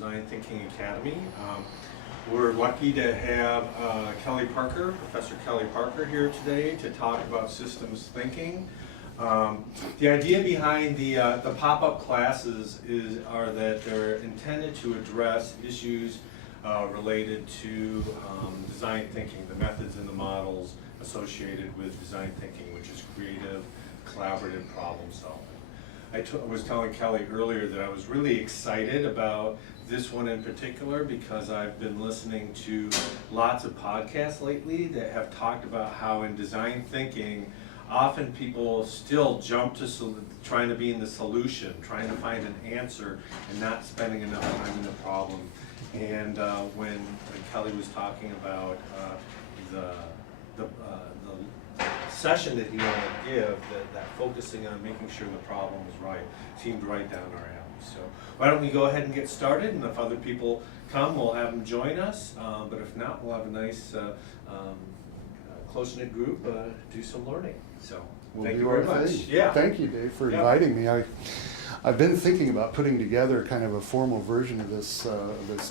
Design Thinking Academy. We're lucky to have Kelly Parker, Professor Kelly Parker here today to talk about systems thinking. The idea behind the pop-up classes are that they're intended to address issues related to design thinking, the methods and the models associated with design thinking, which is creative, collaborative problem solving. I was telling Kelly earlier that I was really excited about this one in particular because I've been listening to lots of podcasts lately that have talked about how in design thinking, often people still jump to trying to be in the solution, trying to find an answer and not spending enough time in the problem. And when Kelly was talking about the session that he wanted to give, that focusing on making sure the problem was right, seemed right down our alley. So why don't we go ahead and get started, and if other people come, we'll have them join us, but if not, we'll have a nice close-knit group do some learning. So thank you very much. Yeah. Thank you, Dave, for inviting me. I've been thinking about putting together kind of a formal version of this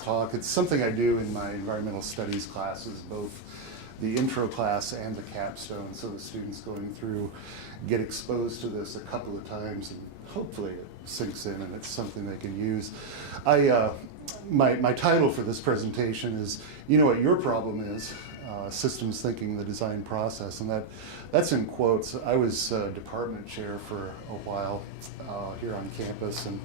talk. It's something I do in my environmental studies classes, both the intro class and the capstone, so the students going through get exposed to this a couple of times and hopefully it sinks in and it's something they can use. My title for this presentation is, you know what your problem is, systems thinking, the design process, and that's in quotes. I was department chair for a while here on campus, and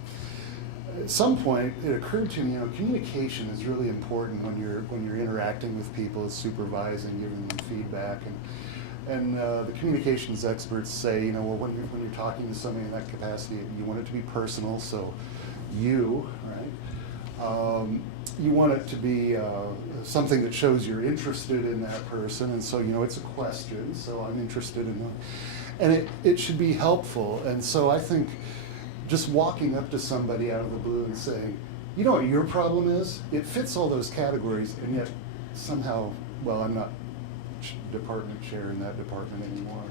at some point it occurred to me, communication is really important when you're interacting with people, supervising, giving them feedback, and the communications experts say, well, when you're talking to somebody in that capacity, you want it to be personal, so you, right? You want it to be something that shows you're interested in that person, and so it's a question, so I'm interested in them, and it should be helpful. And so I think just walking up to somebody out of the blue and saying, you know what your problem is, it fits all those categories, and yet somehow, well, I'm not department chair in that department anymore.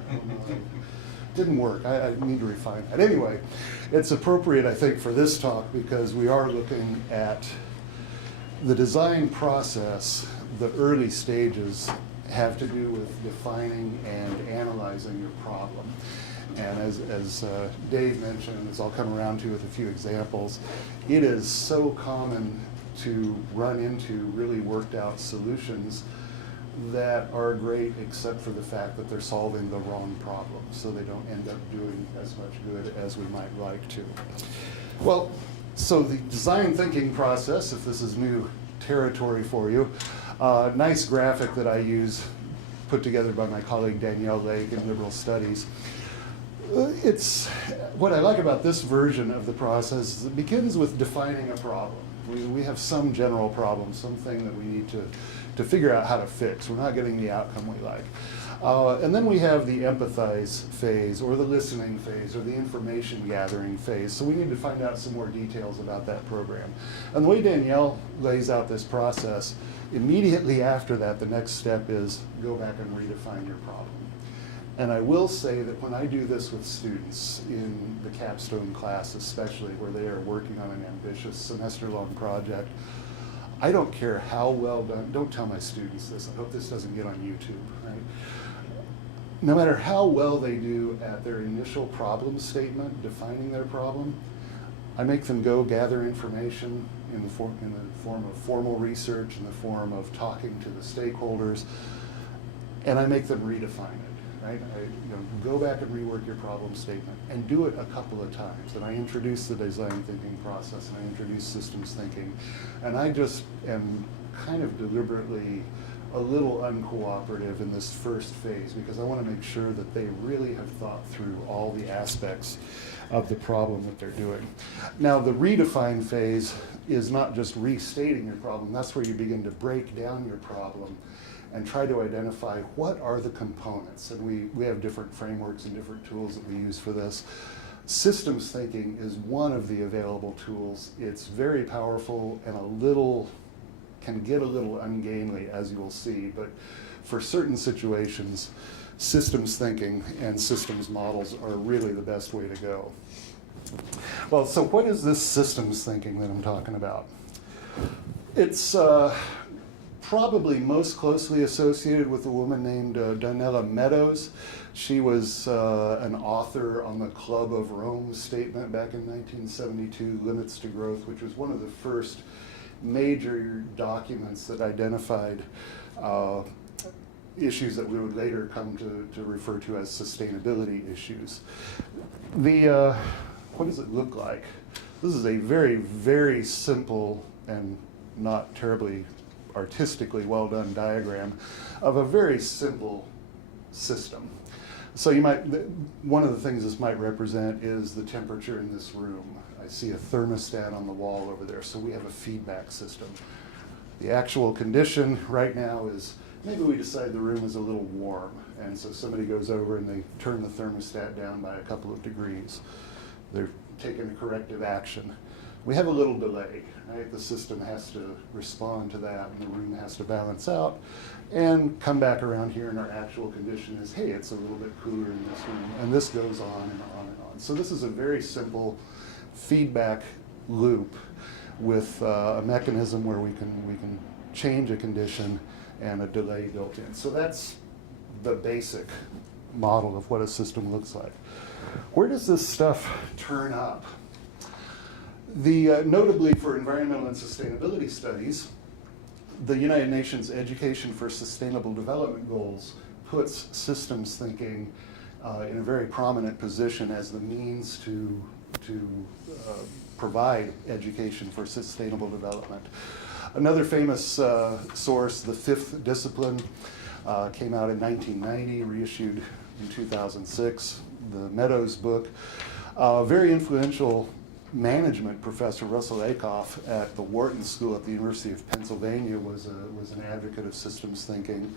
Didn't work. I need to refine that. Anyway, it's appropriate, I think, for this talk because we are looking at the design process. The early stages have to do with defining and analyzing your problem. And as Dave mentioned, as I'll come around to with a few examples, it is so common to run into really worked out solutions that are great except for the fact that they're solving the wrong problem, so they don't end up doing as much good as we might like to. Well, so the design thinking process, if this is new territory for you, nice graphic that I use, put together by my colleague Danielle Lake in Liberal Studies. It's what I like about this version of the process is it begins with defining a problem. We have some general problem, something that we need to figure out how to fix. We're not getting the outcome we like. And then we have the empathize phase, or the listening phase, or the information gathering phase. So we need to find out some more details about that program. And the way Danielle lays out this process, immediately after that, the next step is go back and redefine your problem. And I will say that when I do this with students in the capstone class, especially where they are working on an ambitious semester-long project, I don't care how well done, don't tell my students this, I hope this doesn't get on YouTube, right? No matter how well they do at their initial problem statement, defining their problem, I make them go gather information in the form of formal research, in the form of talking to the stakeholders, and I make them redefine it. Right? Go back and rework your problem statement and do it a couple of times. And I introduce the design thinking process and I introduce systems thinking. And I just am kind of deliberately a little uncooperative in this first phase because I want to make sure that they really have thought through all the aspects of the problem that they're doing. Now, the redefine phase is not just restating your problem. That's where you begin to break down your problem and try to identify what are the components. And we have different frameworks and different tools that we use for this. Systems thinking is one of the available tools. It's very powerful and can get a little ungainly, as you will see, but for certain situations, systems thinking and systems models are really the best way to go. Well, so what is this systems thinking that I'm talking about? It's probably most closely associated with a woman named Donella Meadows. She was an author on the Club of Rome statement back in 1972, Limits to Growth, which was one of the first major documents that identified issues that we would later come to refer to as sustainability issues. What does it look like? This is a very, very simple and not terribly artistically well done diagram of a very simple system. So one of the things this might represent is the temperature in this room. I see a thermostat on the wall over there, so we have a feedback system. The actual condition right now is maybe we decide the room is a little warm, and so somebody goes over and they turn the thermostat down by a couple of degrees. They're taking a corrective action. We have a little delay, right? The system has to respond to that, and the room has to balance out and come back around here, and our actual condition is, hey, it's a little bit cooler in this room, and this goes on and on and on. So this is a very simple feedback loop with a mechanism where we can change a condition and a delay built in. So that's the basic model of what a system looks like. Where does this stuff turn up? Notably for environmental and sustainability studies, the United Nations Education for Sustainable Development Goals puts systems thinking in a very prominent position as the means to provide education for sustainable development. Another famous source, The Fifth Discipline, came out in 1990, reissued in 2006, the Meadows book. Very influential management professor, Russell Akoff, at the Wharton School at the University of Pennsylvania was an advocate of systems thinking.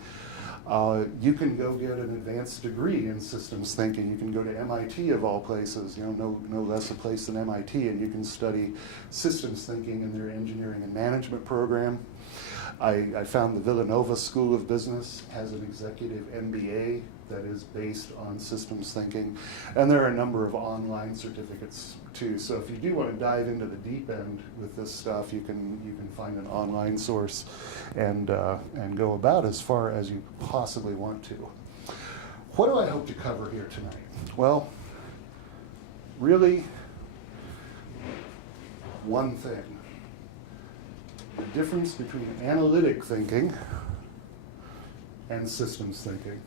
You can go get an advanced degree in systems thinking. You can go to MIT of all places, no less a place than MIT, and you can study systems thinking in their engineering and management program. I found the Villanova School of Business has an executive MBA that is based on systems thinking, and there are a number of online certificates too. So if you do want to dive into the deep end with this stuff, you can find an online source and go about as far as you possibly want to. What do I hope to cover here tonight? Well, really, one thing. The difference between analytic thinking and systems thinking.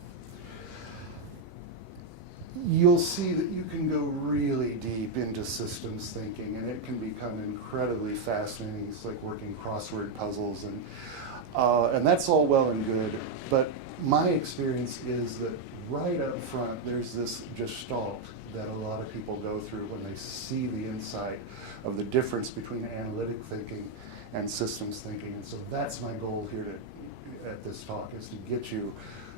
You'll see that you can go really deep into systems thinking, and it can become incredibly fascinating. It's like working crossword puzzles, and that's all well and good. But my experience is that right up front, there's this gestalt that a lot of people go through when they see the insight of the difference between analytic thinking and systems thinking. And so that's my goal here at this talk, is to get you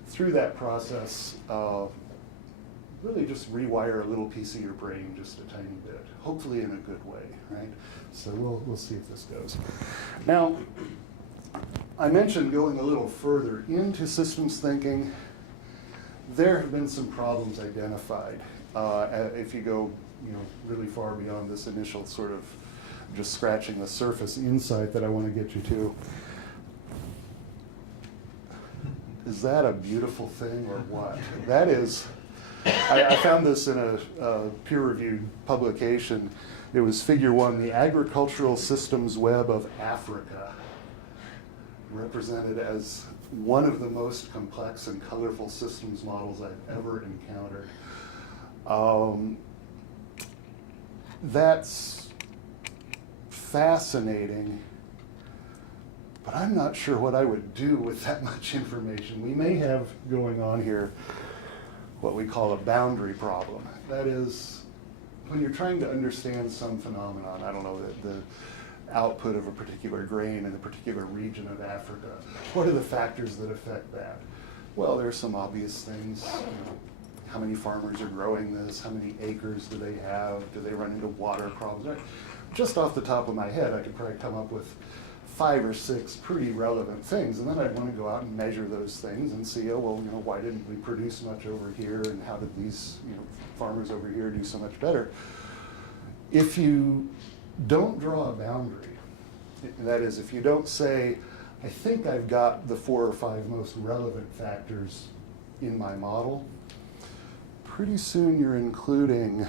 through that process. Really just rewire a little piece of your brain just a tiny bit, hopefully in a good way, right? So we'll see if this goes. Now, I mentioned going a little further into systems thinking. There have been some problems identified. If you go really far beyond this initial sort of just scratching the surface insight that I want to get you to. Is that a beautiful thing or what? That is, I found this in a peer-reviewed publication. It was Figure 1, the agricultural systems web of Africa, represented as one of the most complex and colorful systems models I've ever encountered. That's fascinating, but I'm not sure what I would do with that much information. We may have going on here what we call a boundary problem. That is, when you're trying to understand some phenomenon, I don't know, the output of a particular grain in a particular region of Africa, what are the factors that affect that? Well, there's some obvious things. How many farmers are growing this? How many acres do they have? Do they run into water problems? Just off the top of my head, I could probably come up with 5 or 6 pretty relevant things, and then I'd want to go out and measure those things and see, why didn't we produce much over here, and how did these farmers over here do so much better? If you don't draw a boundary, That is, if you don't say, I think I've got the 4 or 5 most relevant factors in my model, pretty soon you're including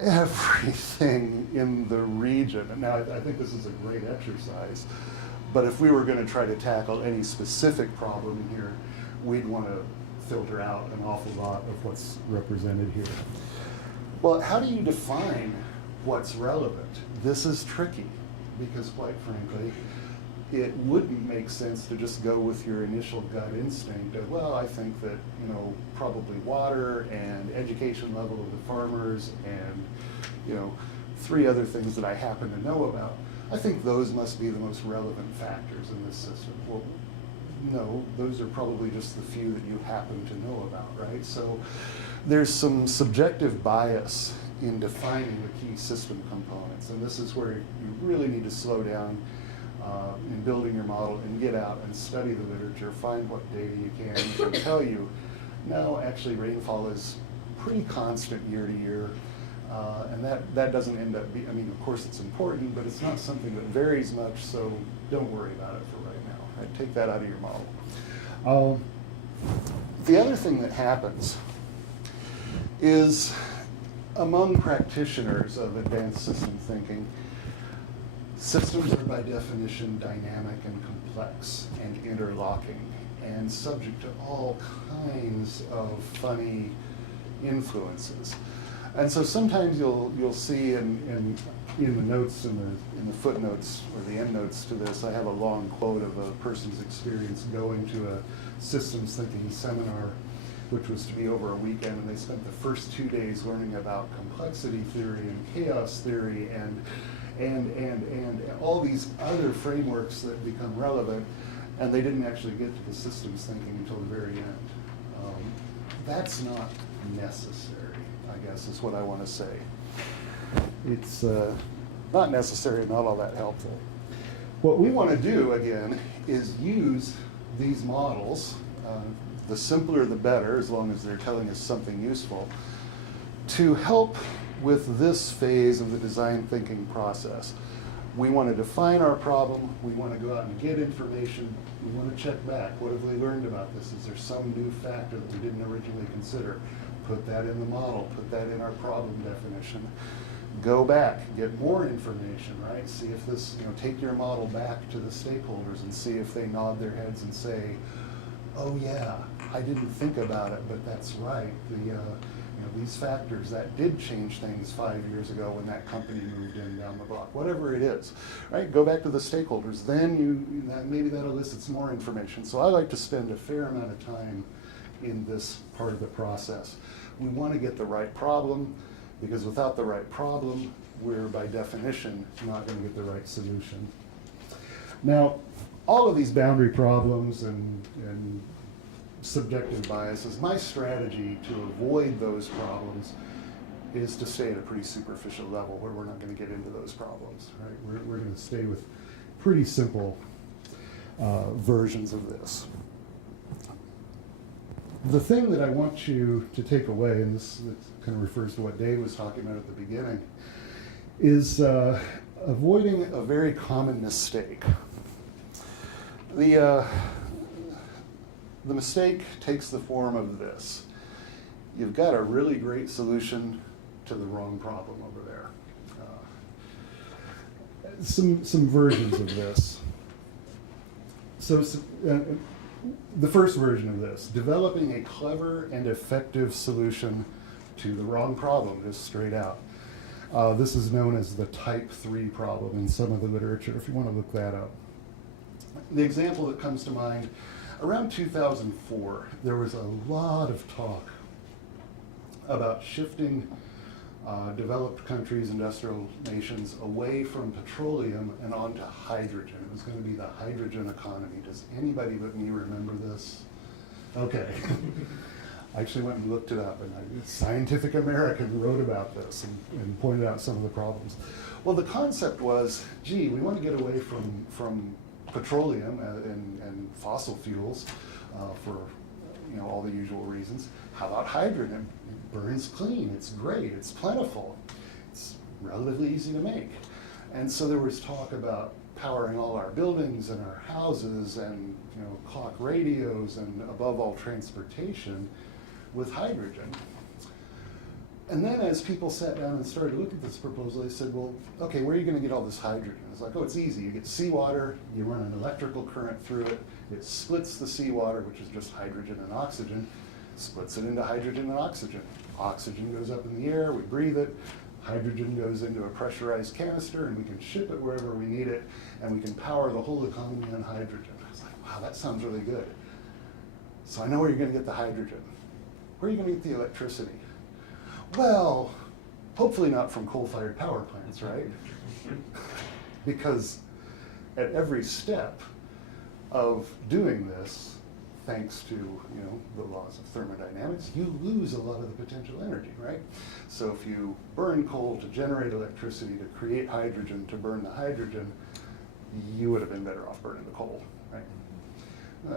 everything in the region. And now I think this is a great exercise, but if we were going to try to tackle any specific problem here, we'd want to filter out an awful lot of what's represented here. Well, how do you define what's relevant? This is tricky because, quite frankly, it wouldn't make sense to just go with your initial gut instinct of, well, I think that, probably water and education level of the farmers and, 3 other things that I happen to know about. I think those must be the most relevant factors in this system. Well, no, those are probably just the few that you happen to know about, right? So there's some subjective bias in defining the key system components, and this is where you really need to slow down in building your model and get out and study the literature, find what data you can tell you, no, actually rainfall is pretty constant year to year, and that doesn't end up being, of course it's important, but it's not something that varies much, so don't worry about it for right now. Right? Take that out of your model. The other thing that happens is among practitioners of advanced system thinking, systems are by definition dynamic and complex and interlocking and subject to all kinds of funny influences. And so sometimes you'll see in the notes, in the footnotes or the endnotes to this, I have a long quote of a person's experience going to a systems thinking seminar, which was to be over a weekend, and they spent the first 2 days learning about complexity theory and chaos theory and all these other frameworks that become relevant, and they didn't actually get to the systems thinking until the very end. That's not necessary, I guess, is what I want to say. It's not necessary, not all that helpful. What we want to do, again, is use these models, the simpler the better, as long as they're telling us something useful, to help with this phase of the design thinking process. We want to define our problem, we want to go out and get information, we want to check back. What have we learned about this? Is there some new factor that we didn't originally consider? Put that in the model, put that in our problem definition. Go back, get more information, right? See if this, take your model back to the stakeholders and see if they nod their heads and say, oh yeah, I didn't think about it, but that's right. These factors, that did change things 5 years ago when that company moved in down the block, whatever it is, right? Go back to the stakeholders, then maybe that elicits more information. So I like to spend a fair amount of time in this part of the process. We want to get the right problem, because without the right problem, we're by definition not going to get the right solution. Now, all of these boundary problems and subjective biases, my strategy to avoid those problems is to stay at a pretty superficial level where we're not going to get into those problems, right? We're going to stay with pretty simple versions of this. The thing that I want you to take away, and this kind of refers to what Dave was talking about at the beginning, is avoiding a very common mistake. The mistake takes the form of this. You've got a really great solution to the wrong problem over there. Some versions of this. So the first version of this, developing a clever and effective solution to the wrong problem, just straight out. This is known as the type 3 problem in some of the literature, if you want to look that up. The example that comes to mind, around 2004, there was a lot of talk about shifting developed countries, industrial nations, away from petroleum and onto hydrogen. It was going to be the hydrogen economy. Does anybody but me remember this? Okay. I actually went and looked it up, and Scientific American wrote about this and pointed out some of the problems. Well, the concept was, gee, we want to get away from petroleum and fossil fuels for all the usual reasons. How about hydrogen? It burns clean, it's great, it's plentiful, it's relatively easy to make. And so there was talk about powering all our buildings and our houses and clock radios and above all transportation with hydrogen. And then as people sat down and started to look at this proposal, they said, well, okay, where are you going to get all this hydrogen? It's like, oh, it's easy. You get seawater, you run an electrical current through it, it splits the seawater, which is just hydrogen and oxygen, splits it into hydrogen and oxygen. Oxygen goes up in the air, we breathe it, hydrogen goes into a pressurized canister, and we can ship it wherever we need it, and we can power the whole economy on hydrogen. I was like, wow, that sounds really good. So I know where you're going to get the hydrogen. Where are you going to get the electricity? Well, hopefully not from coal-fired power plants, right? Because at every step of doing this, thanks to the laws of thermodynamics, you lose a lot of the potential energy, right? So if you burn coal to generate electricity, to create hydrogen, to burn the hydrogen, you would have been better off burning the coal, right?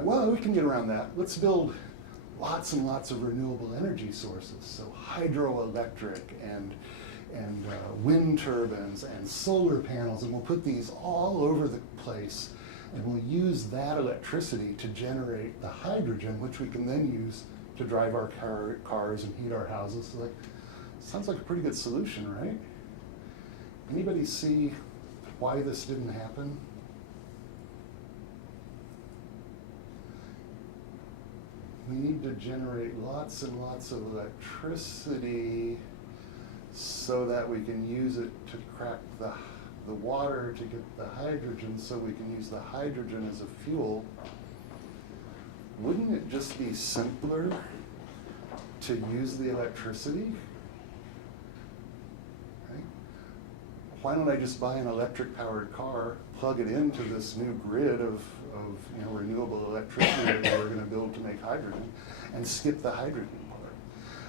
Well, we can get around that. Let's build lots and lots of renewable energy sources, so hydroelectric and wind turbines and solar panels, and we'll put these all over the place, and we'll use that electricity to generate the hydrogen, which we can then use to drive our cars and heat our houses. So sounds like a pretty good solution, right? Anybody see why this didn't happen? We need to generate lots and lots of electricity so that we can use it to crack the water to get the hydrogen, so we can use the hydrogen as a fuel. Wouldn't it just be simpler to use the electricity? Right? Why don't I just buy an electric powered car, plug it into this new grid of renewable electricity that we're going to build to make hydrogen, and skip the hydrogen part?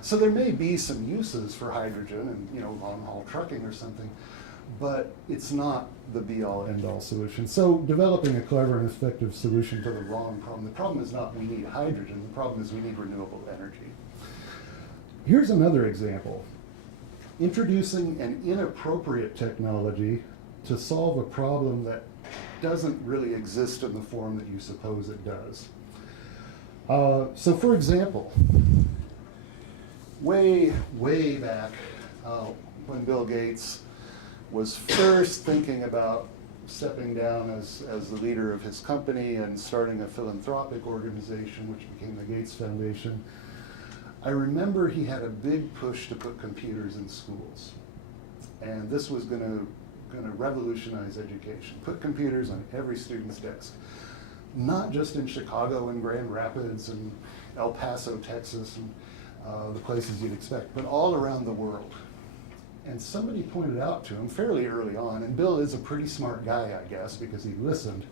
So there may be some uses for hydrogen and long-haul trucking or something, but it's not the be-all, end-all solution. So developing a clever and effective solution to the wrong problem. The problem is not we need hydrogen, the problem is we need renewable energy. Here's another example. Introducing an inappropriate technology to solve a problem that doesn't really exist in the form that you suppose it does. So for example, way back when Bill Gates was first thinking about stepping down as the leader of his company and starting a philanthropic organization, which became the Gates Foundation, I remember he had a big push to put computers in schools. And this was going to revolutionize education, put computers on every student's desk. Not just in Chicago and Grand Rapids and El Paso, Texas, and the places you'd expect, but all around the world. And somebody pointed out to him fairly early on, and Bill is a pretty smart guy, I guess, because he listened.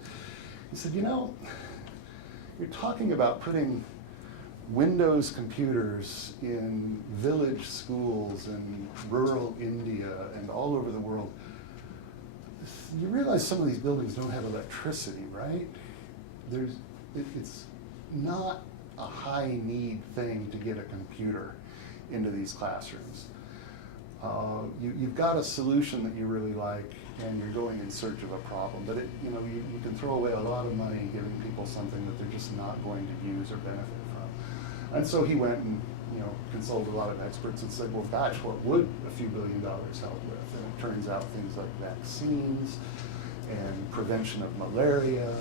He said, you're talking about putting Windows computers in village schools in rural India and all over the world. You realize some of these buildings don't have electricity, right? It's not a high need thing to get a computer into these classrooms. You've got a solution that you really like, and you're going in search of a problem. But you can throw away a lot of money giving people something that they're just not going to use or benefit from. And so he went and consulted a lot of experts and said, well, gosh, what would a few $1 billion help with? And it turns out things like vaccines and prevention of malaria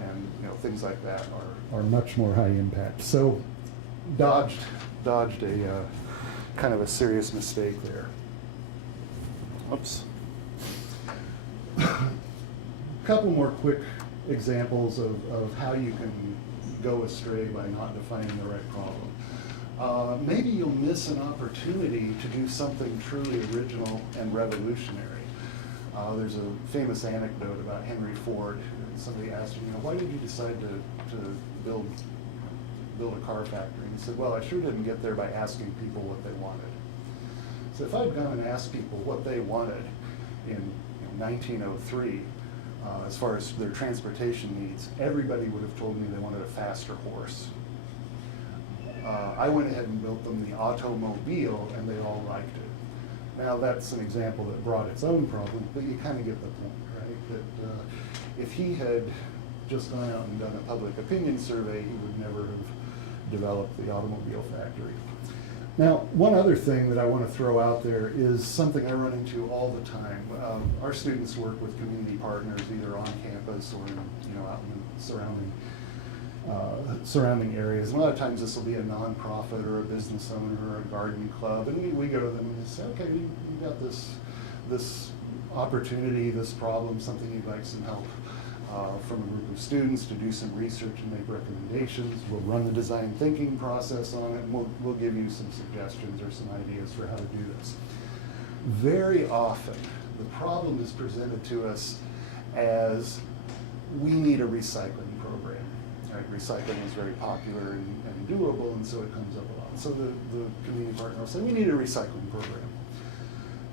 and things like that are much more high impact. So dodged a kind of a serious mistake there. Oops. A couple more quick examples of how you can go astray by not defining the right problem. Maybe you'll miss an opportunity to do something truly original and revolutionary. There's a famous anecdote about Henry Ford. Somebody asked him, why did you decide to build a car factory? And he said, well, I sure didn't get there by asking people what they wanted. So if I'd gone and asked people what they wanted in 1903, as far as their transportation needs, everybody would have told me they wanted a faster horse. I went ahead and built them the automobile, and they all liked it. Now that's an example that brought its own problem, but you kind of get the point, right? That if he had just gone out and done a public opinion survey, he would never have developed the automobile factory. Now, one other thing that I want to throw out there is something I run into all the time. Our students work with community partners either on campus or out in the surrounding areas. And a lot of times this will be a nonprofit or a business owner or a garden club, and we go to them and say, okay, we've got this opportunity, this problem, something you'd like some help from a group of students to do some research and make recommendations. We'll run the design thinking process on it, and we'll give you some suggestions or some ideas for how to do this. Very often, the problem is presented to us as we need a recycling program. Right? Recycling is very popular and doable, and so it comes up a lot. So the community partner will say, we need a recycling program.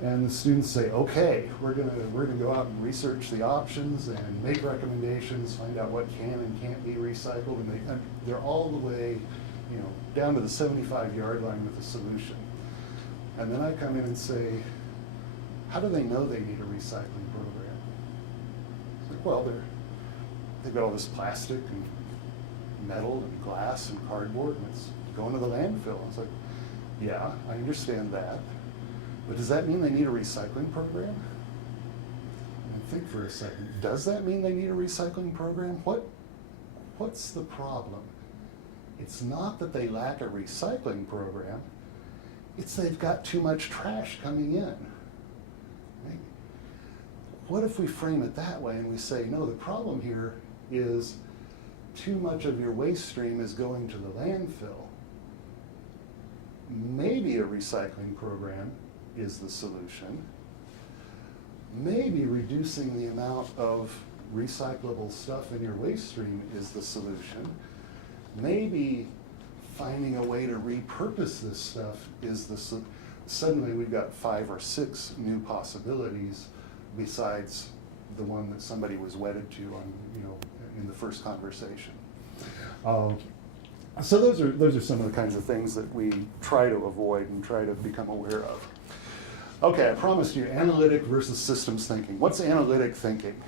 And the students say, okay, we're gonna go out and research the options and make recommendations, find out what can and can't be recycled, and they're all the way, down to the 75-yard line with a solution. And then I come in and say, how do they know they need a recycling program? It's like, well, they've got all this plastic and metal and glass and cardboard, and it's going to the landfill. It's like, yeah, I understand that. But does that mean they need a recycling program? And think for a second. Does that mean they need a recycling program? What's the problem? It's not that they lack a recycling program. It's they've got too much trash coming in. Right? What if we frame it that way and we say, no, the problem here is too much of your waste stream is going to the landfill. Maybe a recycling program is the solution. Maybe reducing the amount of recyclable stuff in your waste stream is the solution. Maybe finding a way to repurpose this stuff is the solution. Suddenly we've got 5 or 6 new possibilities besides the one that somebody was wedded to on, in the first conversation. So those are some of the kinds of things that we try to avoid and try to become aware of. Okay, I promised you analytic versus systems thinking. What's analytic thinking?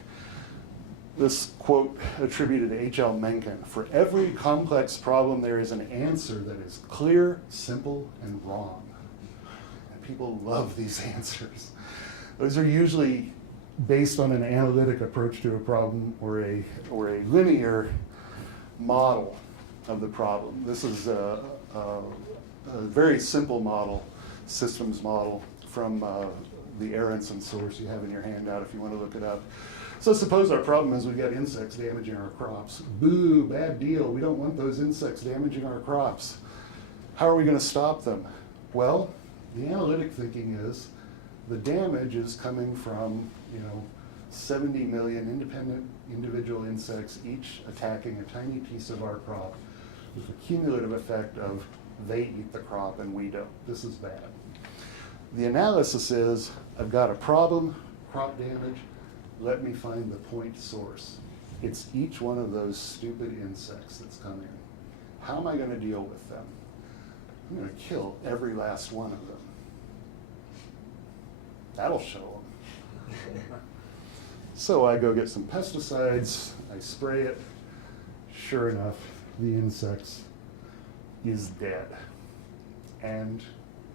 This quote attributed to H.L. Mencken: for every complex problem there is an answer that is clear, simple, and wrong. And people love these answers. Those are usually based on an analytic approach to a problem or a linear model of the problem. This is a very simple model, systems model, from the Aronson source you have in your handout if you want to look it up. So suppose our problem is we've got insects damaging our crops. Boo, bad deal, we don't want those insects damaging our crops. How are we going to stop them? Well, the analytic thinking is the damage is coming from 70 million independent individual insects, each attacking a tiny piece of our crop with the cumulative effect of they eat the crop and we don't. This is bad. The analysis is, I've got a problem, crop damage, let me find the point source. It's each one of those stupid insects that's come in. How am I going to deal with them? I'm going to kill every last one of them. That'll show them. So I go get some pesticides, I spray it. Sure enough, the insects is dead. And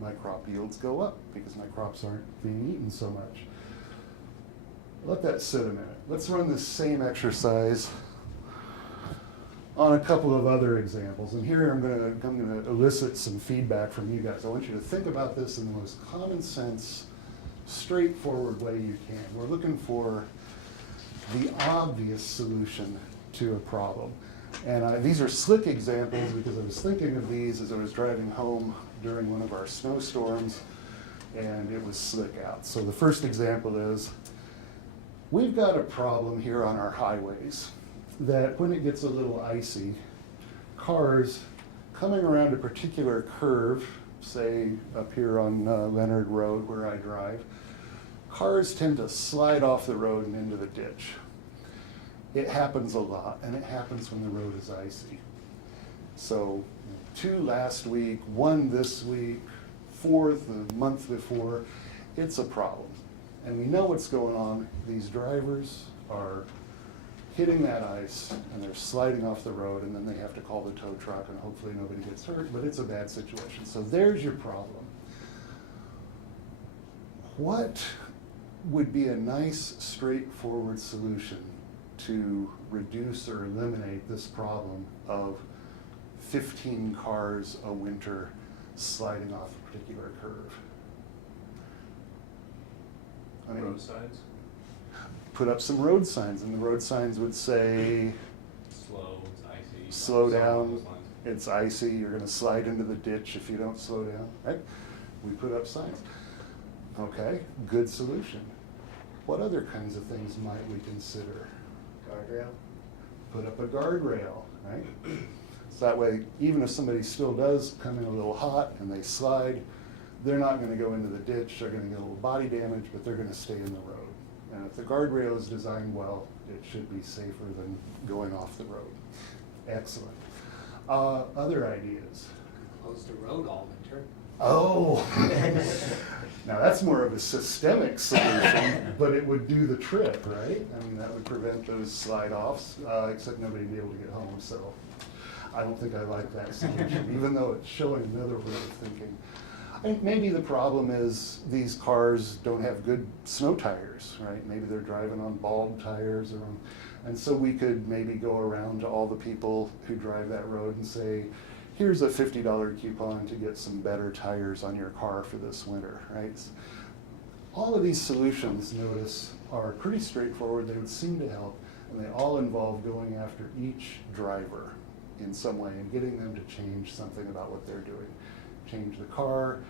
my crop yields go up because my crops aren't being eaten so much. Let that sit a minute. Let's run this same exercise on a couple of other examples. And here I'm going to elicit some feedback from you guys. I want you to think about this in the most common sense, straightforward way you can. We're looking for the obvious solution to a problem. And these are slick examples because I was thinking of these as I was driving home during one of our snowstorms, and it was slick out. So the first example is, we've got a problem here on our highways that when it gets a little icy, cars coming around a particular curve, say up here on Leonard Road where I drive, cars tend to slide off the road and into the ditch. It happens a lot, and it happens when the road is icy. So 2 last week, 1 this week, 4 the month before, it's a problem. And we know what's going on. These drivers are hitting that ice and they're sliding off the road, and then they have to call the tow truck and hopefully nobody gets hurt, but it's a bad situation. So there's your problem. What would be a nice, straightforward solution to reduce or eliminate this problem of 15 cars a winter sliding off a particular curve? I mean, Road signs? put up some road signs, and the road signs would say, Slow, it's icy. slow something along down, those lines. it's icy, you're gonna slide into the ditch if you don't slow down, right? We put up signs. Okay, good solution. What other kinds of things might we consider? Guardrail? Put up a guardrail, right? So that way, even if somebody still does come in a little hot and they slide, they're not gonna go into the ditch, they're gonna get a little body damage, but they're gonna stay in the road. And if the guardrail is designed well, it should be safer than going off the road. Excellent. Other ideas? Close the road all winter. Oh, now that's more of a systemic solution, but it would do the trick, right? I mean, that would prevent those slide-offs, except nobody would be able to get home, so I don't think I like that solution, even though it's showing another way of thinking. I think maybe the problem is these cars don't have good snow tires, right? Maybe they're driving on bald tires, and so we could maybe go around to all the people who drive that road and say, here's a $50 coupon to get some better tires on your car for this winter, right? All of these solutions, notice, are pretty straightforward. They would seem to help, and they all involve going after each driver in some way and getting them to change something about what they're doing. Change the car,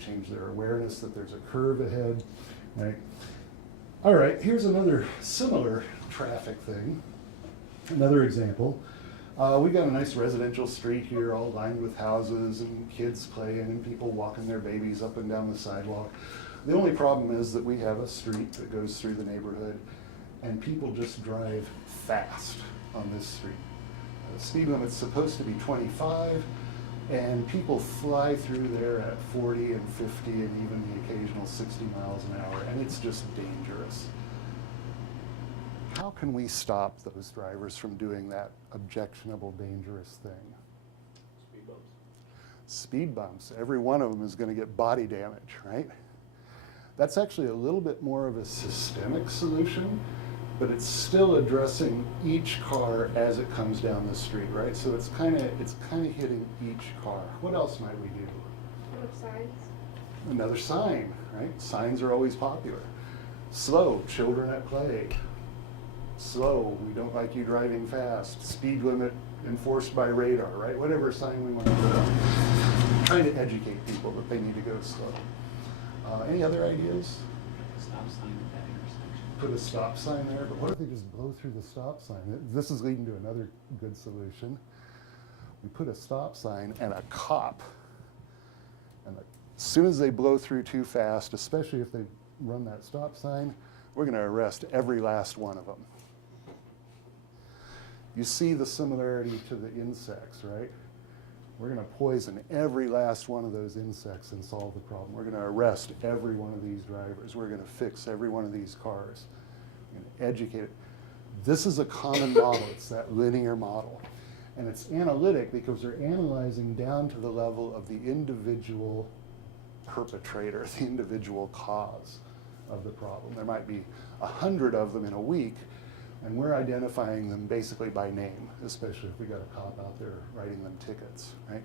change their awareness that there's a curve ahead, right? All right, here's another similar traffic thing. Another example. We got a nice residential street here, all lined with houses and kids playing and people walking their babies up and down the sidewalk. The only problem is that we have a street that goes through the neighborhood and people just drive fast on this street. The speed limit's supposed to be 25, and people fly through there at 40 and 50 and even the occasional 60 miles an hour, and it's just dangerous. How can we stop those drivers from doing that objectionable, dangerous thing? Speed bumps. Speed bumps. Every one of them is going to get body damage, right? That's actually a little bit more of a systemic solution, but it's still addressing each car as it comes down the street, right? So it's kind of hitting each car. What else might we do? Put up signs. Another sign, right? Signs are always popular. Slow, children at play. Slow, we don't like you driving fast. Speed limit enforced by radar, right? Whatever sign we want to put up. Trying to educate people that they need to go slow. Any other ideas? Stop sign at that intersection. Put a stop sign there, but what if they just blow through the stop sign? This is leading to another good solution. We put a stop sign and a cop, and as soon as they blow through too fast, especially if they run that stop sign, we're going to arrest every last one of them. You see the similarity to the insects, right? We're going to poison every last one of those insects and solve the problem. We're going to arrest every one of these drivers. We're going to fix every one of these cars. We're going to educate it. This is a common model. It's that linear model. And it's analytic because they're analyzing down to the level of the individual perpetrator, the individual cause of the problem. There might be 100 of them in a week, and we're identifying them basically by name, especially if we got a cop out there writing them tickets, right?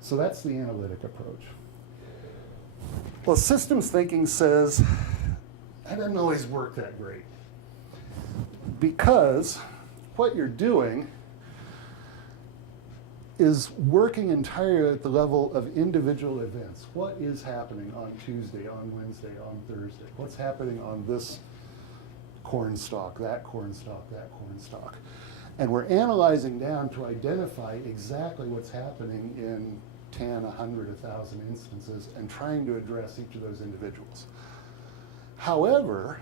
So that's the analytic approach. Well, systems thinking says that doesn't always work that great, because what you're doing is working entirely at the level of individual events. What is happening on Tuesday, on Wednesday, on Thursday? What's happening on this corn stalk, that corn stalk, that corn stalk? And we're analyzing down to identify exactly what's happening in 10, 100, 1,000 instances and trying to address each of those individuals. However,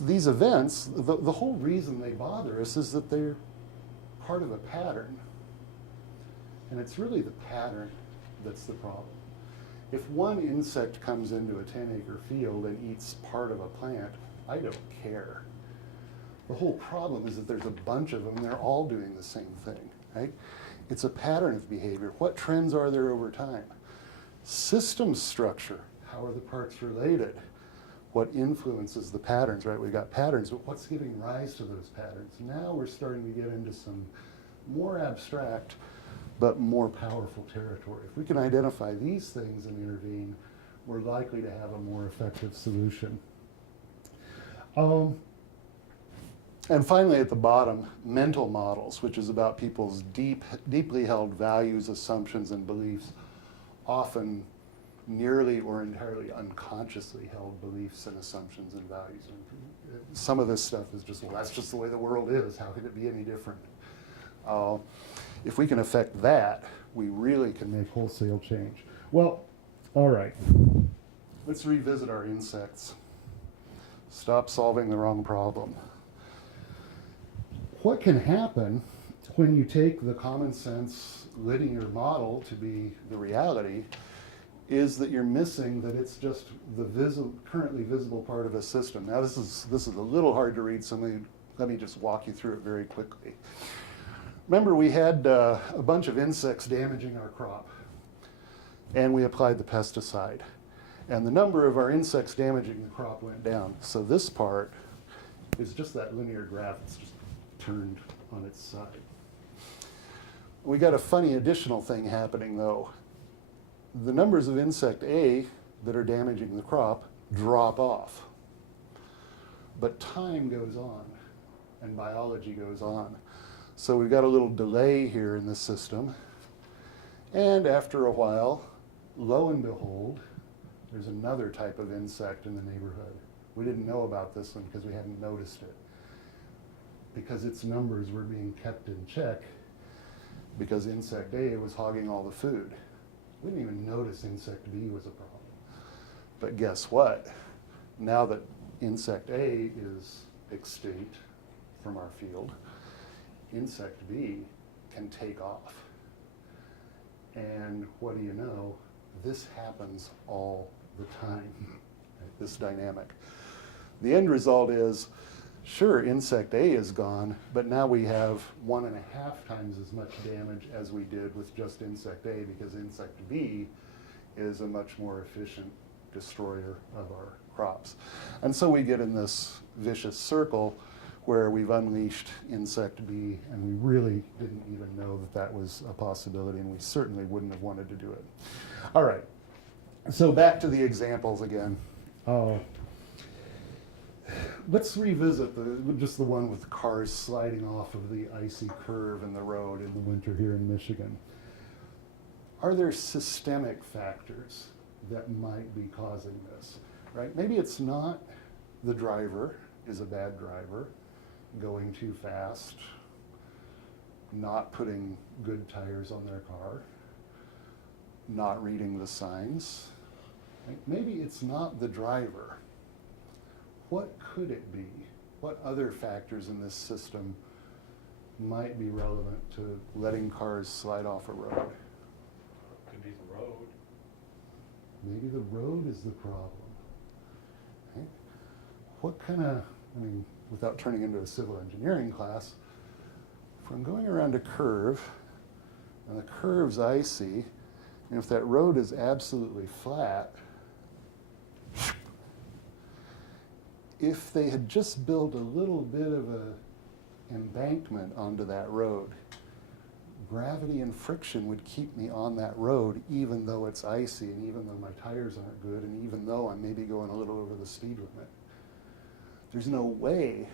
these events, the whole reason they bother us is that they're part of a pattern. And it's really the pattern that's the problem. If one insect comes into a 10-acre field and eats part of a plant, I don't care. The whole problem is that there's a bunch of them and they're all doing the same thing, right? It's a pattern of behavior. What trends are there over time? System structure. How are the parts related? What influences the patterns, right? We've got patterns, but what's giving rise to those patterns? Now we're starting to get into some more abstract but more powerful territory. If we can identify these things and intervene, we're likely to have a more effective solution. And finally, at the bottom, mental models, which is about people's deeply held values, assumptions, and beliefs, often nearly or entirely unconsciously held beliefs and assumptions and values. And some of this stuff is just, well, that's just the way the world is. How could it be any different? If we can affect that, we really can make wholesale change. Well, all right. Let's revisit our insects. Stop solving the wrong problem. What can happen when you take the common sense linear model to be the reality is that you're missing that it's just the currently visible part of a system. Now this is a little hard to read, so let me just walk you through it very quickly. Remember, we had a bunch of insects damaging our crop, and we applied the pesticide. And the number of our insects damaging the crop went down. So this part is just that linear graph. It's just turned on its side. We got a funny additional thing happening, though. The numbers of insect A that are damaging the crop drop off. But time goes on, and biology goes on. So we've got a little delay here in the system. And after a while, lo and behold, there's another type of insect in the neighborhood. We didn't know about this one because we hadn't noticed it. Because its numbers were being kept in check because insect A was hogging all the food. We didn't even notice insect B was a problem. But guess what? Now that insect A is extinct from our field, insect B can take off. And what do you know? This happens all the time, right? This dynamic. The end result is, sure, insect A is gone, but now we have 1.5 times as much damage as we did with just insect A because insect B is a much more efficient destroyer of our crops. And so we get in this vicious circle where we've unleashed insect B, and we really didn't even know that that was a possibility, and we certainly wouldn't have wanted to do it. All right, so back to the examples again. Let's revisit just the one with cars sliding off of the icy curve in the road in the winter here in Michigan. Are there systemic factors that might be causing this, right? Maybe it's not the driver is a bad driver, going too fast, not putting good tires on their car, not reading the signs. Right? Maybe it's not the driver. What could it be? What other factors in this system might be relevant to letting cars slide off a road? Could be the road. Maybe the road is the problem. Right? What kind of, without turning into a civil engineering class, if I'm going around a curve and the curve's icy, and if that road is absolutely flat, if they had just built a little bit of an embankment onto that road, gravity and friction would keep me on that road even though it's icy and even though my tires aren't good and even though I'm maybe going a little over the speed limit. There's no way,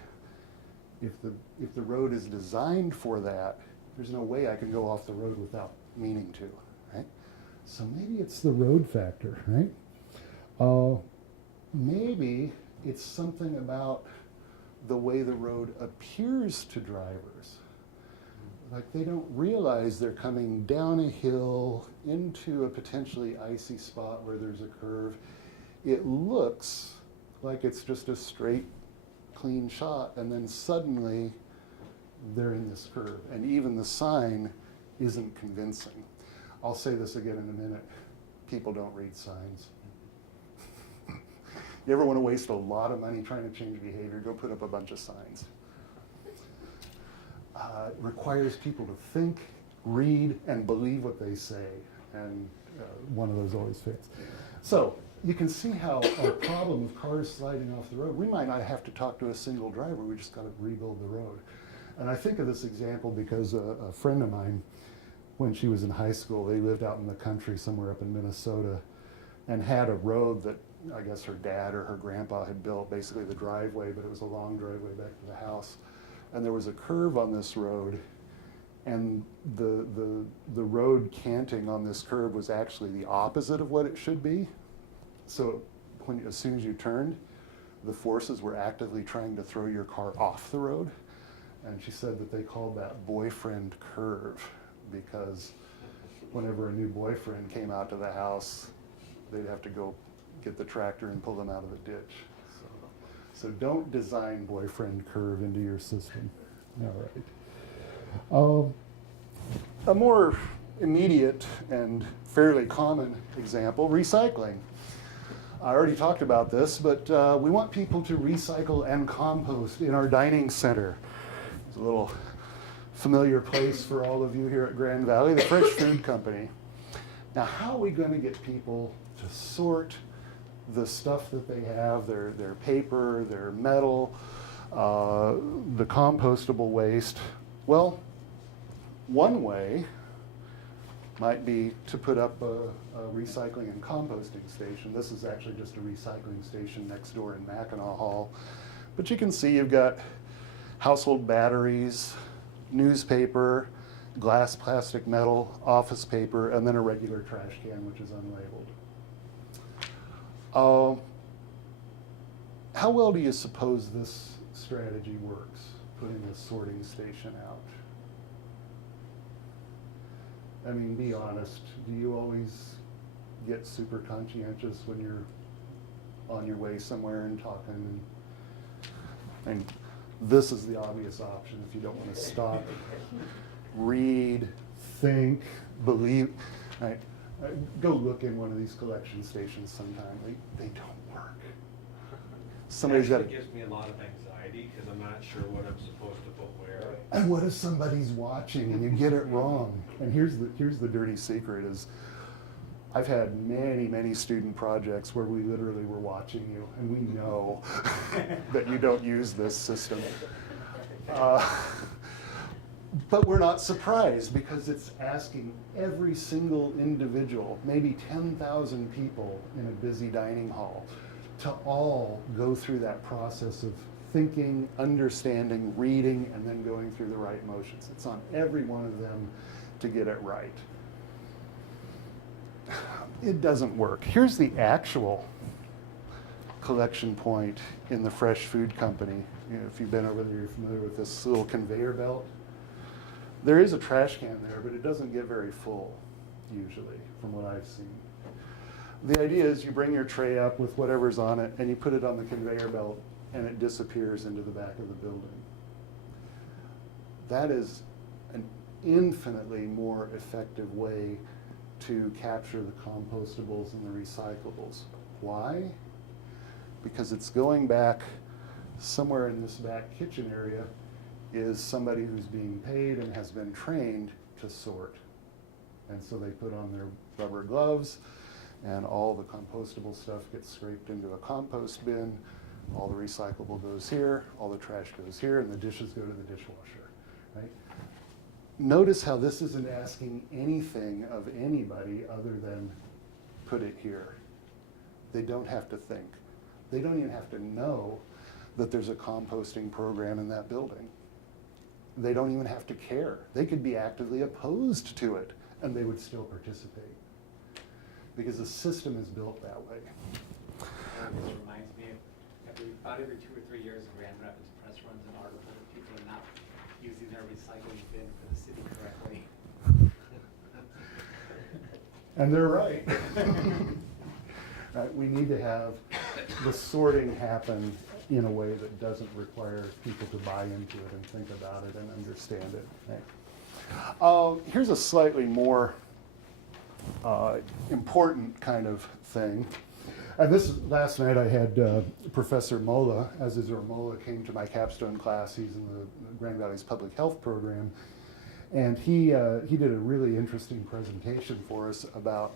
if the road is designed for that, there's no way I can go off the road without meaning to, right? So maybe it's the road factor, right? Maybe it's something about the way the road appears to drivers. Like they don't realize they're coming down a hill into a potentially icy spot where there's a curve. It looks like it's just a straight, clean shot, and then suddenly they're in this curve. And even the sign isn't convincing. I'll say this again in a minute. people don't read signs. You ever want to waste a lot of money trying to change behavior? Go put up a bunch of signs. It requires people to think, read, and believe what they say. And one of those always fits. So you can see how a problem of cars sliding off the road, we might not have to talk to a single driver. We just got to rebuild the road. And I think of this example because a friend of mine, when she was in high school, they lived out in the country somewhere up in Minnesota and had a road that I guess her dad or her grandpa had built, basically the driveway, but it was a long driveway back to the house. And there was a curve on this road, and the road canting on this curve was actually the opposite of what it should be. So as soon as you turned, the forces were actively trying to throw your car off the road. And she said that they called that boyfriend curve because whenever a new boyfriend came out to the house, they'd have to go get the tractor and pull them out of the ditch. So don't design boyfriend curve into your system. All right. A more immediate and fairly common example, recycling. I already talked about this, but we want people to recycle and compost in our dining center. It's a little familiar place for all of you here at Grand Valley, the Fresh Food Company. Now, how are we going to get people to sort the stuff that they have, their paper, their metal, the compostable waste? Well, one way might be to put up a recycling and composting station. This is actually just a recycling station next door in Mackinac Hall. But you can see you've got household batteries, newspaper, glass, plastic, metal, office paper, and then a regular trash can, which is unlabeled. How well do you suppose this strategy works, putting a sorting station out? I mean, be honest, do you always get super conscientious when you're on your way somewhere and talking? And this is the obvious option if you don't want to stop, read, think, believe. Right? Go look in one of these collection stations sometime. They don't work. Somebody's got. It gives me a lot of anxiety because I'm not sure what I'm supposed to put where. And what if somebody's watching and you get it wrong? And here's the dirty secret is I've had many student projects where we literally were watching you and we know that you don't use this system. But we're not surprised because it's asking every single individual, maybe 10,000 people in a busy dining hall, to all go through that process of thinking, understanding, reading, and then going through the right motions. It's on every one of them to get it right. It doesn't work. Here's the actual collection point in the Fresh Food Company. You know, if you've been over there, you're familiar with this little conveyor belt. There is a trash can there, but it doesn't get very full, usually, from what I've seen. The idea is you bring your tray up with whatever's on it, and you put it on the conveyor belt, and it disappears into the back of the building. That is an infinitely more effective way to capture the compostables and the recyclables. Why? Because it's going back somewhere in this back kitchen area is somebody who's being paid and has been trained to sort. And so they put on their rubber gloves, and all the compostable stuff gets scraped into a compost bin. All the recyclable goes here, all the trash goes here, and the dishes go to the dishwasher, right? Notice how this isn't asking anything of anybody other than put it here. They don't have to think. They don't even have to know that there's a composting program in that building. They don't even have to care. They could be actively opposed to it, and they would still participate. Because the system is built that way. This reminds me of about every 2 or 3 years, Grand Rapids Press runs an article that people are not using their recycling bin for the city correctly. And they're right. Right. We need to have the sorting happen in a way that doesn't require people to buy into it and think about it and understand it. Right? Here's a slightly more important kind of thing. And this last night I had Professor Mola, Azizur Mola, came to my capstone class. He's in the Grand Valley's public health program, and he did a really interesting presentation for us about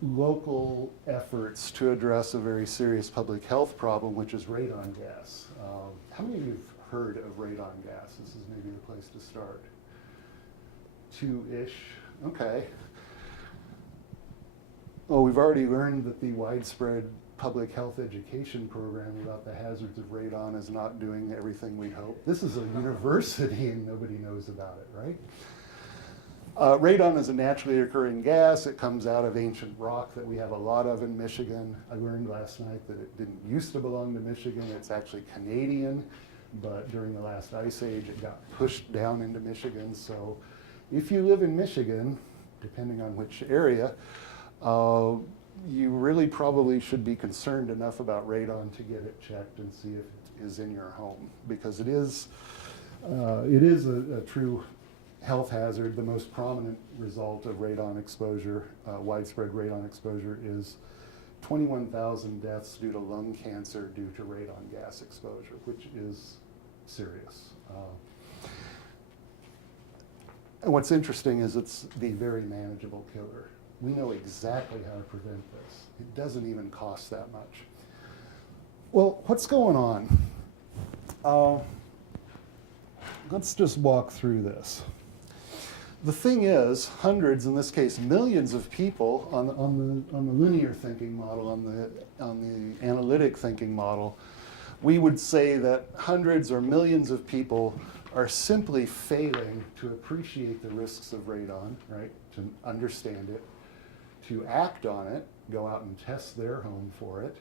local efforts to address a very serious public health problem, which is radon gas. How many of you have heard of radon gas? This is maybe the place to start. Two-ish. Okay. Well, we've already learned that the widespread public health education program about the hazards of radon is not doing everything we hope. This is a university and nobody knows about it, right? Radon is a naturally occurring gas. It comes out of ancient rock that we have a lot of in Michigan. I learned last night that it didn't used to belong to Michigan. It's actually Canadian, but during the last ice age, it got pushed down into Michigan. So if you live in Michigan, depending on which area, you really probably should be concerned enough about radon to get it checked and see if it is in your home, because it is a true health hazard. The most prominent result of radon exposure, widespread radon exposure, is 21,000 deaths due to lung cancer due to radon gas exposure, which is serious. And what's interesting is it's the very manageable killer. We know exactly how to prevent this. It doesn't even cost that much. Well, what's going on? Let's just walk through this. The thing is, hundreds, in this case millions of people on the linear thinking model, on the analytic thinking model, we would say that hundreds or millions of people are simply failing to appreciate the risks of radon, right? To understand it, to act on it, go out and test their home for it,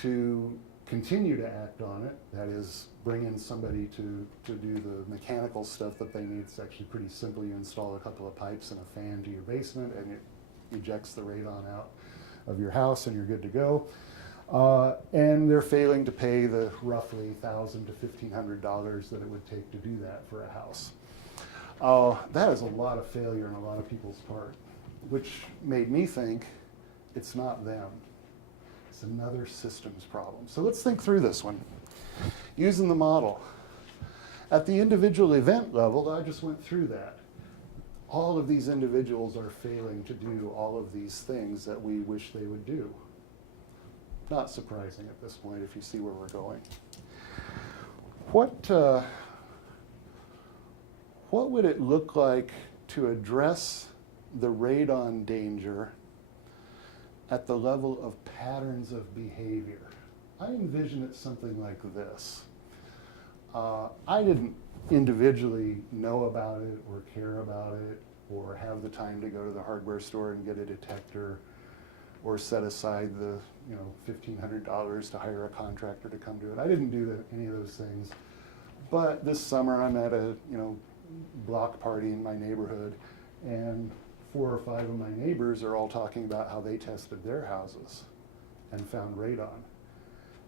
to continue to act on it, that is, bring in somebody to do the mechanical stuff that they need. It's actually pretty simple. You install a couple of pipes and a fan to your basement, and it ejects the radon out of your house, and you're good to go. And they're failing to pay the roughly $1,000 to $1,500 that it would take to do that for a house. That is a lot of failure on a lot of people's part, which made me think it's not them. It's another systems problem. So let's think through this one. Using the model. At the individual event level, I just went through that. All of these individuals are failing to do all of these things that we wish they would do. Not surprising at this point if you see where we're going. What would it look like to address the radon danger at the level of patterns of behavior? I envision it something like this. I didn't individually know about it or care about it or have the time to go to the hardware store and get a detector or set aside the $1,500 to hire a contractor to come do it. I didn't do any of those things. But this summer I'm at a block party in my neighborhood, and 4 or 5 of my neighbors are all talking about how they tested their houses and found radon.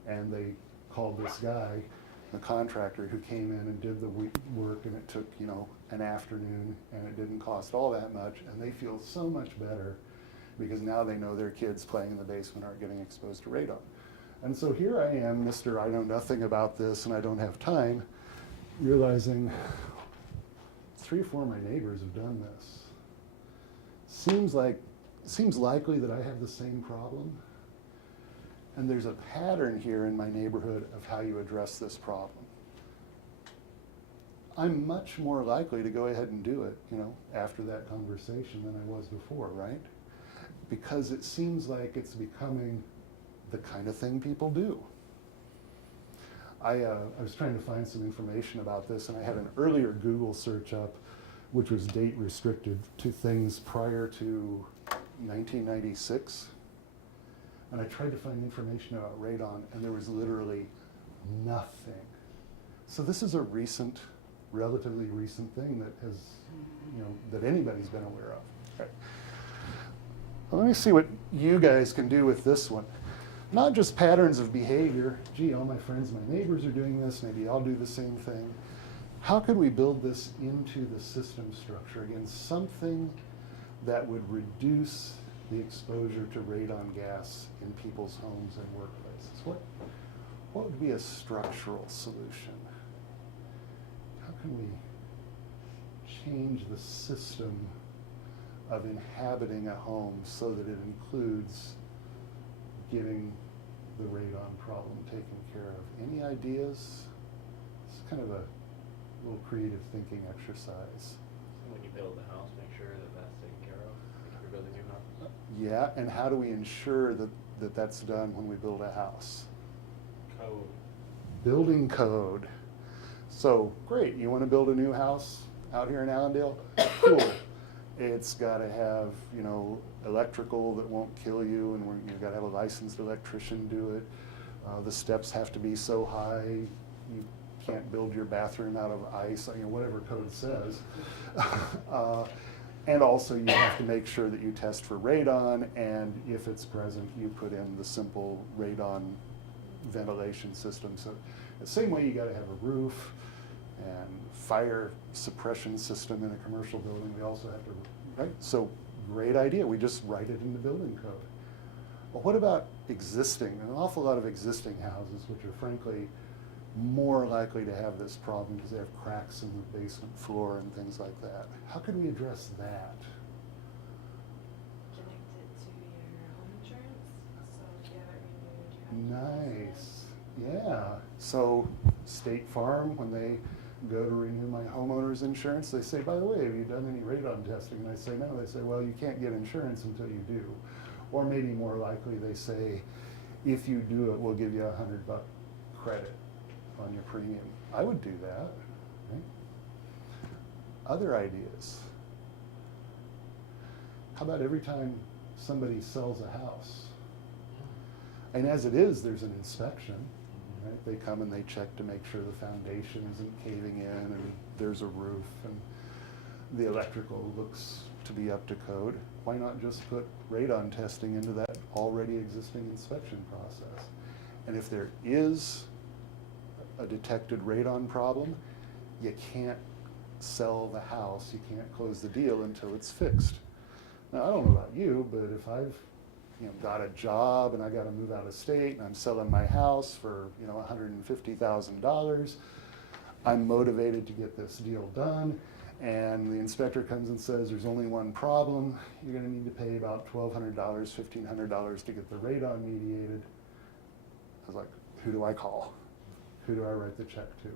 And they called this guy, the contractor, who came in and did the work, and it took an afternoon, and it didn't cost all that much, and they feel so much better because now they know their kids playing in the basement aren't getting exposed to radon. And so here I am, Mr. I know nothing about this and I don't have time, realizing 3 or 4 of my neighbors have done this. Seems likely that I have the same problem. And there's a pattern here in my neighborhood of how you address this problem. I'm much more likely to go ahead and do it, after that conversation than I was before, right? Because it seems like it's becoming the kind of thing people do. I was trying to find some information about this, and I had an earlier Google search up, which was date restricted to things prior to 1996. And I tried to find information about radon, and there was literally nothing. So this is a relatively recent thing that has, that anybody's been aware of. Right. Well, let me see what you guys can do with this one. Not just patterns of behavior. Gee, all my friends, my neighbors are doing this. Maybe I'll do the same thing. How could we build this into the system structure? Again, something that would reduce the exposure to radon gas in people's homes and workplaces? What would be a structural solution? How can we change the system of inhabiting a home so that it includes getting the radon problem taken care of? Any ideas? It's kind of a little creative thinking exercise. When you build a house, make sure that that's taken care of, like if you're building a new house. Yeah, and how do we ensure that that's done when we build a house? Code. Building code. So, great, you want to build a new house out here in Allendale? Cool. It's got to have, you know, electrical that won't kill you, and you've got to have a licensed electrician do it. The steps have to be so high, you can't build your bathroom out of ice, you know, whatever code says. And also you have to make sure that you test for radon, and if it's present, you put in the simple radon ventilation system. So the same way you got to have a roof and fire suppression system in a commercial building, we also have to, right? So great idea, we just write it in the building code. But what about existing, an awful lot of existing houses, which are frankly more likely to have this problem because they have cracks in the basement floor and things like that. How can we address that? Connect it to your home insurance, so if you have it renewed, you have to Nice, yeah. So State Farm, when they go to renew my homeowner's insurance, they say, by the way, have you done any radon testing? And I say, no. They say, well, you can't get insurance until you do. Or maybe more likely, they say, if you do it, we'll give you $100 credit on your premium. I would do that, right? Other ideas. How about every time somebody sells a house? And as it is, there's an inspection, right? They come and they check to make sure the foundation isn't caving in and there's a roof and the electrical looks to be up to code. Why not just put radon testing into that already existing inspection process? And if there is a detected radon problem, you can't sell the house, you can't close the deal until it's fixed. Now, I don't know about you, but if I've got a job and I got to move out of state and I'm selling my house for $150,000, I'm motivated to get this deal done, and the inspector comes and says there's only one problem, you're going to need to pay about $1,200, $1,500 to get the radon mediated. I was like, who do I call? Who do I write the check to?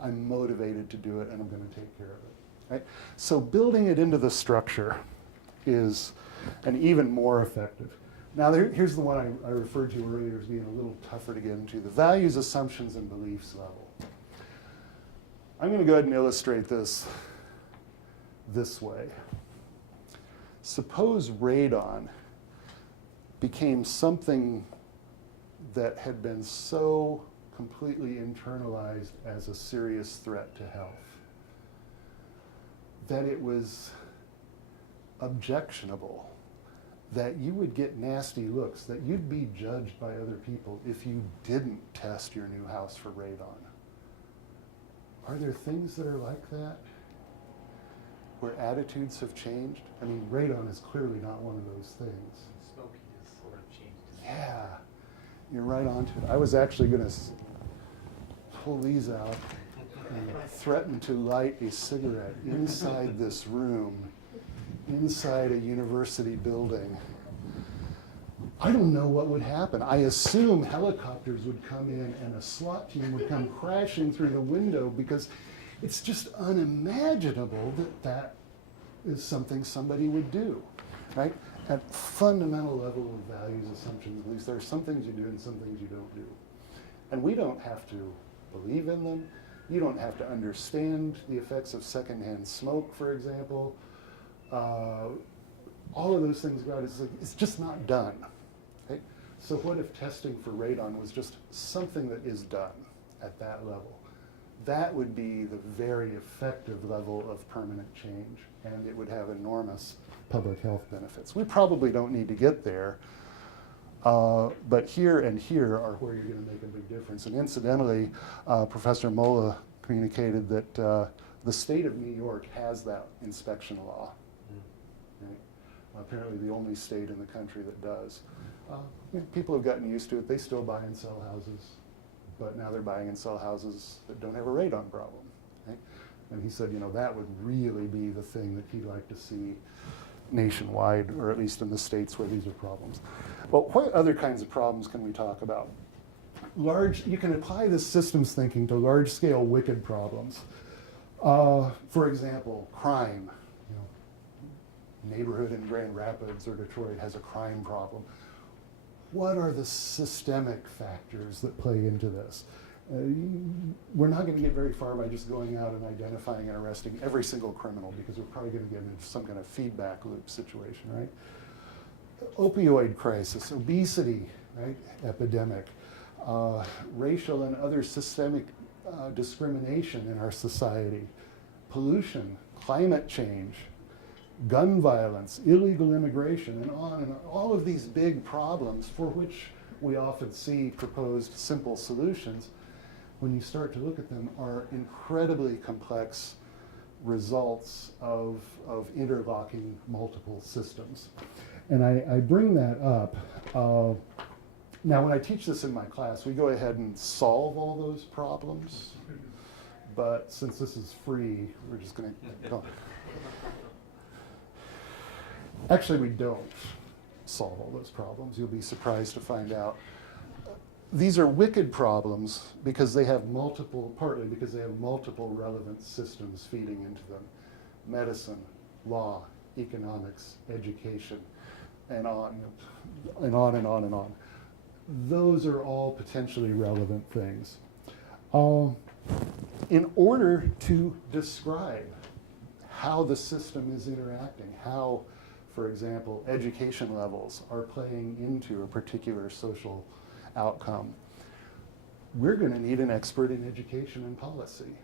I'm motivated to do it and I'm going to take care of it. Right? So building it into the structure is an even more effective. Now here's the one I referred to earlier as being a little tougher to get into, the values, assumptions, and beliefs level. I'm going to go ahead and illustrate this way. Suppose radon became something that had been so completely internalized as a serious threat to health that it was objectionable, that you would get nasty looks, that you'd be judged by other people if you didn't test your new house for radon. Are there things that are like that, where attitudes have changed? I mean, radon is clearly not one of those things. Smoky has sort of changed. Yeah, you're right on to it. I was actually going to pull these out and threaten to light a cigarette inside this room, inside a university building. I don't know what would happen. I assume helicopters would come in and a SWAT team would come crashing through the window, because it's just unimaginable that that is something somebody would do, right? At fundamental level of values, assumptions, at least there are some things you do and some things you don't do. And we don't have to believe in them. You don't have to understand the effects of secondhand smoke, for example. All of those things about it, it's just not done. Okay? So what if testing for radon was just something that is done at that level? That would be the very effective level of permanent change, and it would have enormous public health benefits. We probably don't need to get there, but here and here are where you're going to make a big difference. And incidentally, Professor Mola communicated that the state of New York has that inspection law. Right? apparently the only state in the country that does. People have gotten used to it. They still buy and sell houses, but now they're buying and sell houses that don't have a radon problem. Right? And he said, that would really be the thing that he'd like to see nationwide, or at least in the states where these are problems. Well, what other kinds of problems can we talk about? You can apply this systems thinking to large-scale wicked problems. For example, crime. Neighborhood in Grand Rapids or Detroit has a crime problem. What are the systemic factors that play into this? We're not going to get very far by just going out and identifying and arresting every single criminal, because we're probably going to get into some kind of feedback loop situation, right? Opioid crisis, obesity, right? Epidemic, racial and other systemic discrimination in our society, pollution, climate change, gun violence, illegal immigration, and on and on. All of these big problems for which we often see proposed simple solutions, when you start to look at them, are incredibly complex results of interlocking multiple systems. And I bring that up. Now, when I teach this in my class, we go ahead and solve all those problems. But since this is free, we're just going to go. Actually, we don't solve all those problems. You'll be surprised to find out. These are wicked problems because they have partly because they have multiple relevant systems feeding into them. Medicine, law, economics, education, and on and on and on and on. Those are all potentially relevant things. In order to describe how the system is interacting, how, for example, education levels are playing into a particular social outcome, we're going to need an expert in education and policy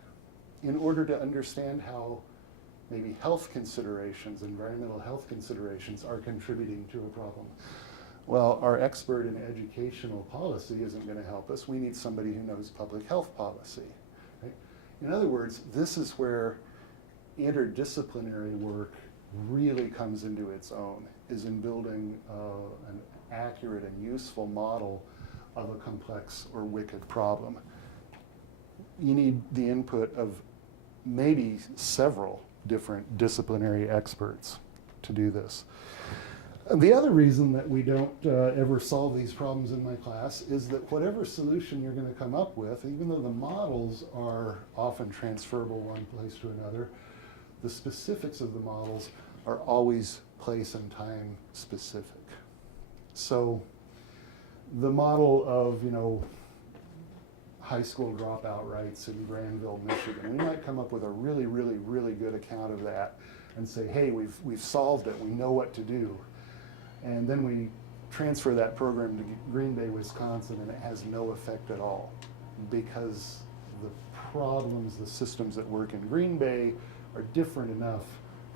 in order to understand how maybe health considerations, environmental health considerations, are contributing to a problem. Well, our expert in educational policy isn't going to help us. We need somebody who knows public health policy. Right? In other words, this is where interdisciplinary work really comes into its own, is in building an accurate and useful model of a complex or wicked problem. You need the input of maybe several different disciplinary experts to do this. The other reason that we don't ever solve these problems in my class is that whatever solution you're going to come up with, even though the models are often transferable one place to another, the specifics of the models are always place and time specific. So the model of, high school dropout rates in Granville, Michigan, we might come up with a really, really, really good account of that and say, hey, we've solved it, we know what to do. And then we transfer that program to Green Bay, Wisconsin, and it has no effect at all, because the problems, the systems that work in Green Bay are different enough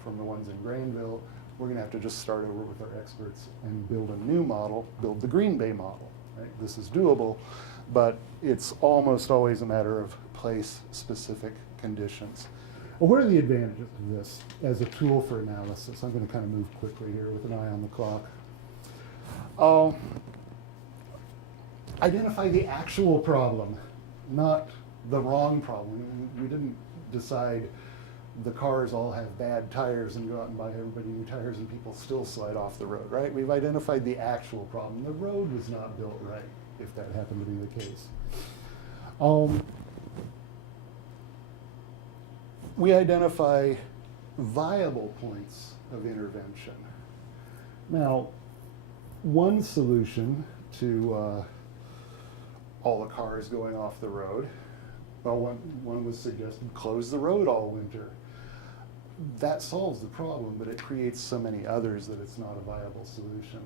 from the ones in Granville. We're going to have to just start over with our experts and build a new model, build the Green Bay model. Right? This is doable, but it's almost always a matter of place-specific conditions. Well, what are the advantages of this as a tool for analysis? I'm going to kind of move quickly here with an eye on the clock. Identify the actual problem, not the wrong problem. We didn't decide the cars all have bad tires and go out and buy everybody new tires and people still slide off the road, right? We've identified the actual problem. The road was not built right, if that happened to be the case. We identify viable points of intervention. Now, one solution to all the cars going off the road, well, one was suggested, close the road all winter. That solves the problem, but it creates so many others that it's not a viable solution.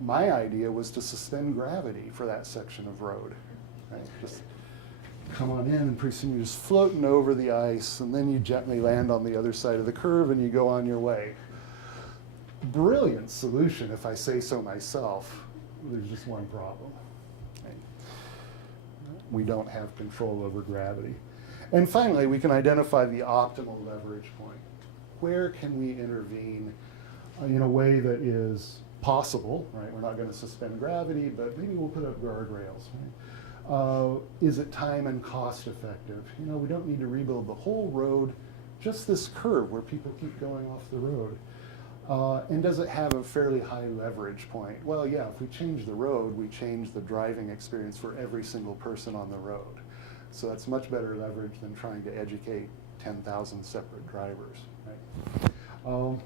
My idea was to suspend gravity for that section of road. Right? Just come on in, and pretty soon you're just floating over the ice, and then you gently land on the other side of the curve and you go on your way. Brilliant solution, if I say so myself. There's just one problem. Right? We don't have control over gravity. And finally, we can identify the optimal leverage point. Where can we intervene in a way that is possible, right? We're not going to suspend gravity, but maybe we'll put up guardrails, right? Is it time and cost effective? We don't need to rebuild the whole road, just this curve where people keep going off the road. And does it have a fairly high leverage point? Well, yeah, if we change the road, we change the driving experience for every single person on the road. So that's much better leverage than trying to educate 10,000 separate drivers, right?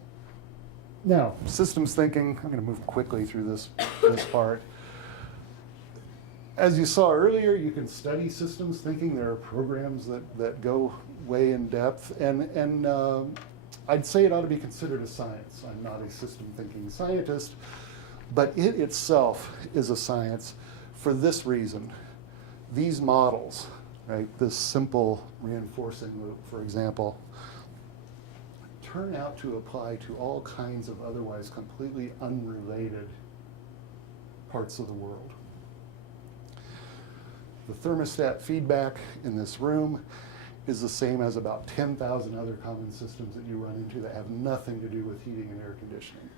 Now, systems thinking, I'm going to move quickly through this part. As you saw earlier, you can study systems thinking. There are programs that go way in depth, and I'd say it ought to be considered a science. I'm not a system thinking scientist, but it itself is a science for this reason. These models, right, this simple reinforcing loop, for example, turn out to apply to all kinds of otherwise completely unrelated parts of the world. The thermostat feedback in this room is the same as about 10,000 other common systems that you run into that have nothing to do with heating and air conditioning.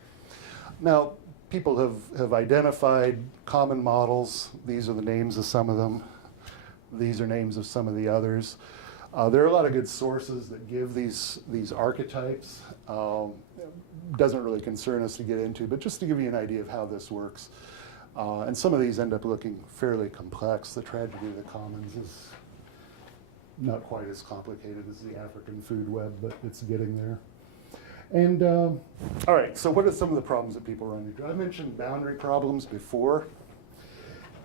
Now, people have identified common models. These are the names of some of them. These are names of some of the others. There are a lot of good sources that give these archetypes. Doesn't really concern us to get into, but just to give you an idea of how this works. And some of these end up looking fairly complex. The tragedy of the commons is not quite as complicated as the African food web, but it's getting there. And all right, so what are some of the problems that people run into? I mentioned boundary problems before.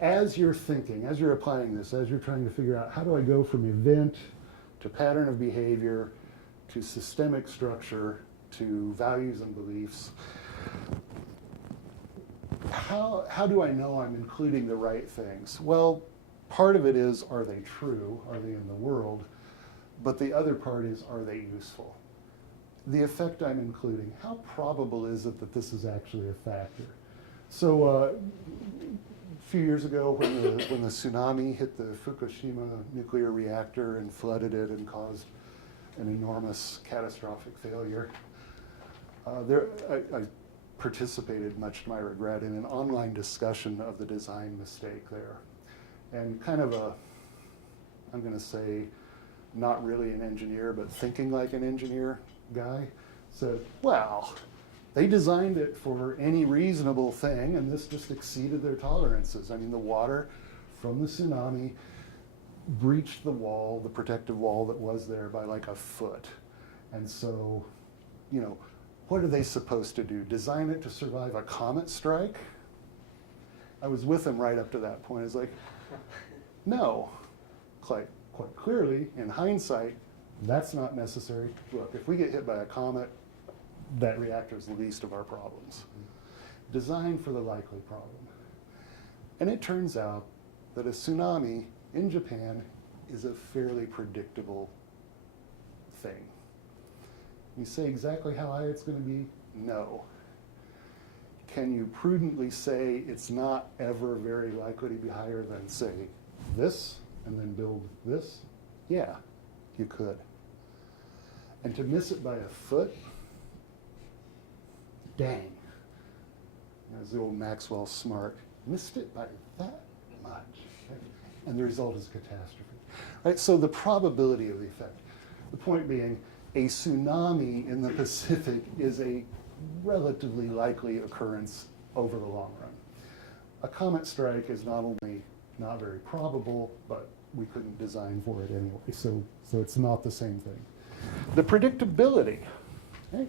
As you're thinking, as you're applying this, as you're trying to figure out how do I go from event to pattern of behavior to systemic structure to values and beliefs, how do I know I'm including the right things? Well, part of it is, are they true? Are they in the world? But the other part is, are they useful? The effect I'm including, how probable is it that this is actually a factor? So a few years ago when the tsunami hit the Fukushima nuclear reactor and flooded it and caused an enormous catastrophic failure, I participated, much to my regret, in an online discussion of the design mistake there. And kind of I'm going to say, not really an engineer, but thinking like an engineer guy said, well, they designed it for any reasonable thing, and this just exceeded their tolerances. I mean, the water from the tsunami breached the wall, the protective wall that was there, by like a foot. And so, what are they supposed to do? Design it to survive a comet strike? I was with them right up to that point. I was like, no. Quite clearly, in hindsight, that's not necessary. Look, if we get hit by a comet, that reactor is the least of our problems. Design for the likely problem. And it turns out that a tsunami in Japan is a fairly predictable thing. You say exactly how high it's going to be? No. Can you prudently say it's not ever very likely to be higher than, say, this, and then build this? Yeah, you could. And to miss it by a foot, dang. As the old Maxwell Smart, missed it by that much. Okay? And the result is catastrophe. Right? So the probability of the effect. The point being, a tsunami in the Pacific is a relatively likely occurrence over the long run. A comet strike is not only not very probable, but we couldn't design for it anyway. So it's not the same thing. The predictability. Okay?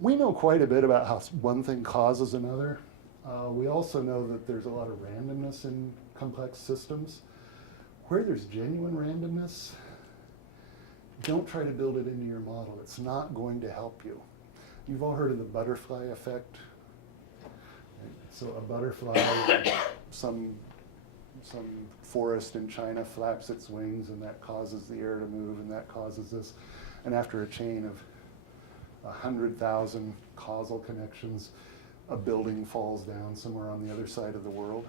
We know quite a bit about how one thing causes another. We also know that there's a lot of randomness in complex systems. Where there's genuine randomness, don't try to build it into your model. It's not going to help you. You've all heard of the butterfly effect. So a butterfly, some forest in China flaps its wings, and that causes the air to move, and that causes this. And after a chain of 100,000 causal connections, a building falls down somewhere on the other side of the world.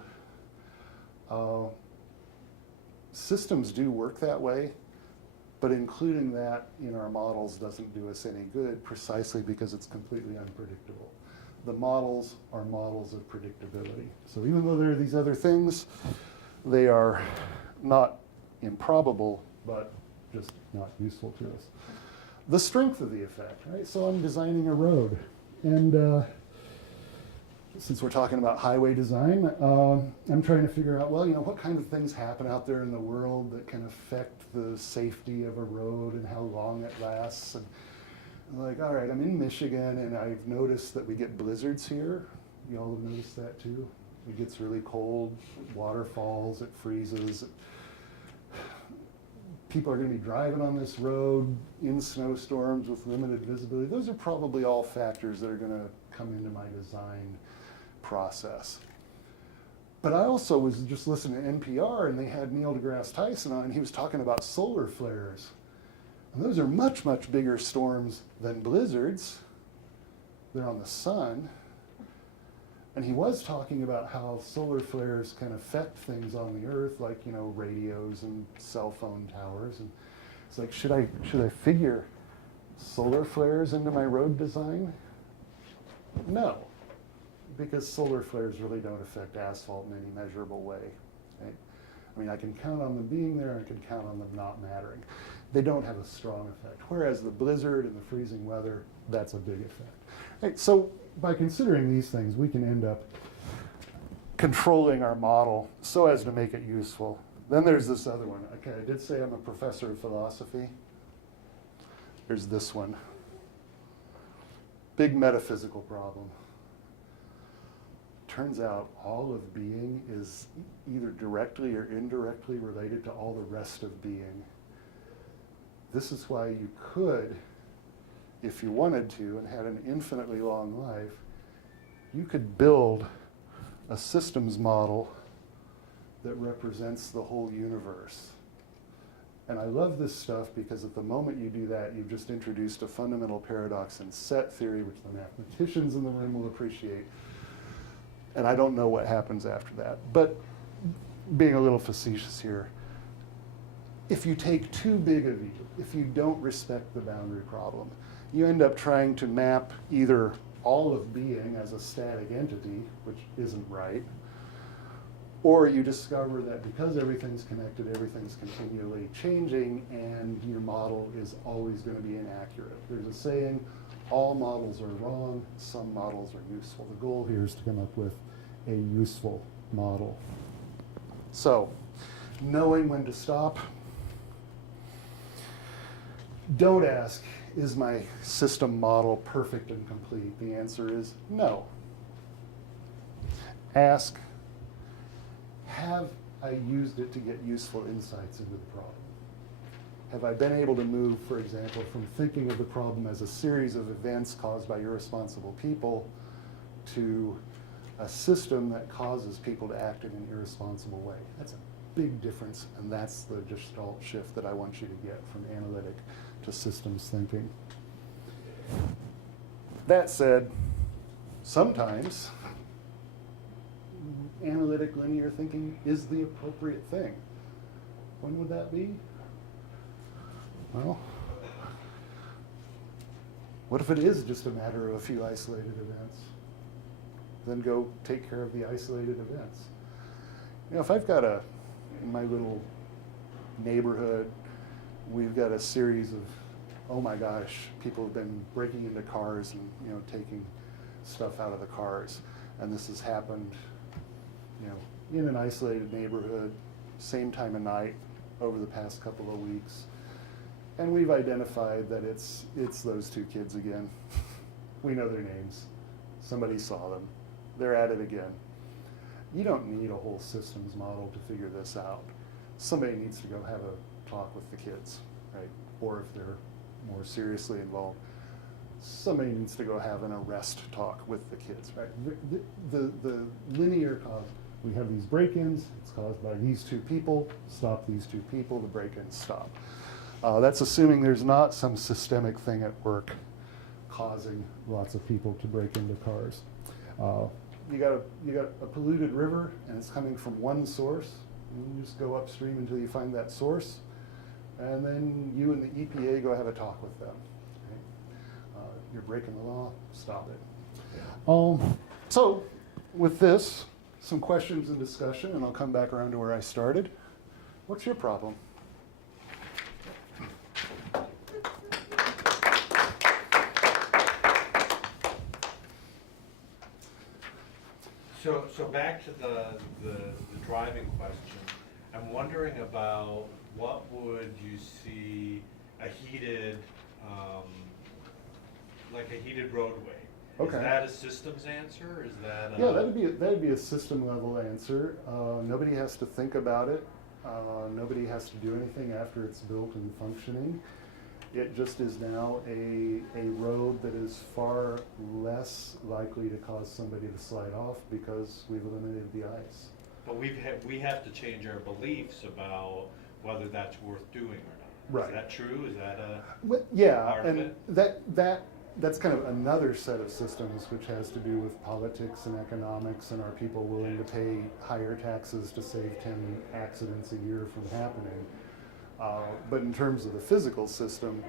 Systems do work that way, But including that in our models doesn't do us any good precisely because it's completely unpredictable. The models are models of predictability. So even though there are these other things, they are not improbable, but just not useful to us. The strength of the effect, right? So I'm designing a road, and since we're talking about highway design, I'm trying to figure out, well, what kind of things happen out there in the world that can affect the safety of a road and how long it lasts. And I'm like, all right, I'm in Michigan, and I've noticed that we get blizzards here. You all have noticed that too? It gets really cold, water falls, it freezes. People are going to be driving on this road in snowstorms with limited visibility. Those are probably all factors that are going to come into my design process. But I also was just listening to NPR, and they had Neil deGrasse Tyson on, and he was talking about solar flares. And those are much, much bigger storms than blizzards. They're on the sun. And he was talking about how solar flares can affect things on the earth, like, radios and cell phone towers. And it's like, should I figure solar flares into my road design? No, because solar flares really don't affect asphalt in any measurable way. Right? I mean, I can count on them being there, and I can count on them not mattering. They don't have a strong effect. Whereas the blizzard and the freezing weather, that's a big effect. Right, so by considering these things, we can end up controlling our model so as to make it useful. Then there's this other one. Okay, I did say I'm a professor of philosophy. There's this one. Big metaphysical problem. Turns out all of being is either directly or indirectly related to all the rest of being. This is why you could, if you wanted to and had an infinitely long life, you could build a systems model that represents the whole universe. And I love this stuff because at the moment you do that, you've just introduced a fundamental paradox in set theory, which the mathematicians in the room will appreciate. And I don't know what happens after that. But being a little facetious here, if you take too big of you, if you don't respect the boundary problem, you end up trying to map either all of being as a static entity, which isn't right, or you discover that because everything's connected, everything's continually changing, and your model is always going to be inaccurate. There's a saying, all models are wrong, some models are useful. The goal here is to come up with a useful model. So, knowing when to stop. Don't ask, is my system model perfect and complete? The answer is no. Ask, have I used it to get useful insights into the problem? Have I been able to move, for example, from thinking of the problem as a series of events caused by irresponsible people to a system that causes people to act in an irresponsible way? That's a big difference, and that's the gestalt shift that I want you to get from analytic to systems thinking. That said, sometimes analytic linear thinking is the appropriate thing. When would that be? Well, what if it is just a matter of a few isolated events? Then go take care of the isolated events. If I've got in my little neighborhood, we've got a series of, oh my gosh, people have been breaking into cars and taking stuff out of the cars, and this has happened, in an isolated neighborhood, same time of night, over the past couple of weeks, and we've identified that it's those two kids again. We know their names. Somebody saw them. They're at it again. You don't need a whole systems model to figure this out. Somebody needs to go have a talk with the kids, right? Or if they're more seriously involved, somebody needs to go have an arrest talk with the kids, right? The linear cause, we have these break-ins, it's caused by these two people, stop these two people, the break-ins stop. That's assuming there's not some systemic thing at work causing lots of people to break into cars. You got a polluted river, and it's coming from one source. And you just go upstream until you find that source. and then you and the EPA go have a talk with them. Okay? You're breaking the law, stop it. So, with this, some questions and discussion, and I'll come back around to where I started. What's your problem? So back to the driving question, I'm wondering about what would you see a heated, like a heated roadway? Okay. Is that a systems answer? Is that a? Yeah, that'd be a system level answer. Nobody has to think about it. Nobody has to do anything after it's built and functioning. It just is now a road that is far less likely to cause somebody to slide off because we've eliminated the ice. But we have to change our beliefs about whether that's worth doing or not. Right. Is that true? Is that a? Yeah, part of and it? that's kind of another set of systems which has to do with politics and economics, and are people willing to pay higher taxes to save 10 accidents a year from happening? But in terms of the physical system,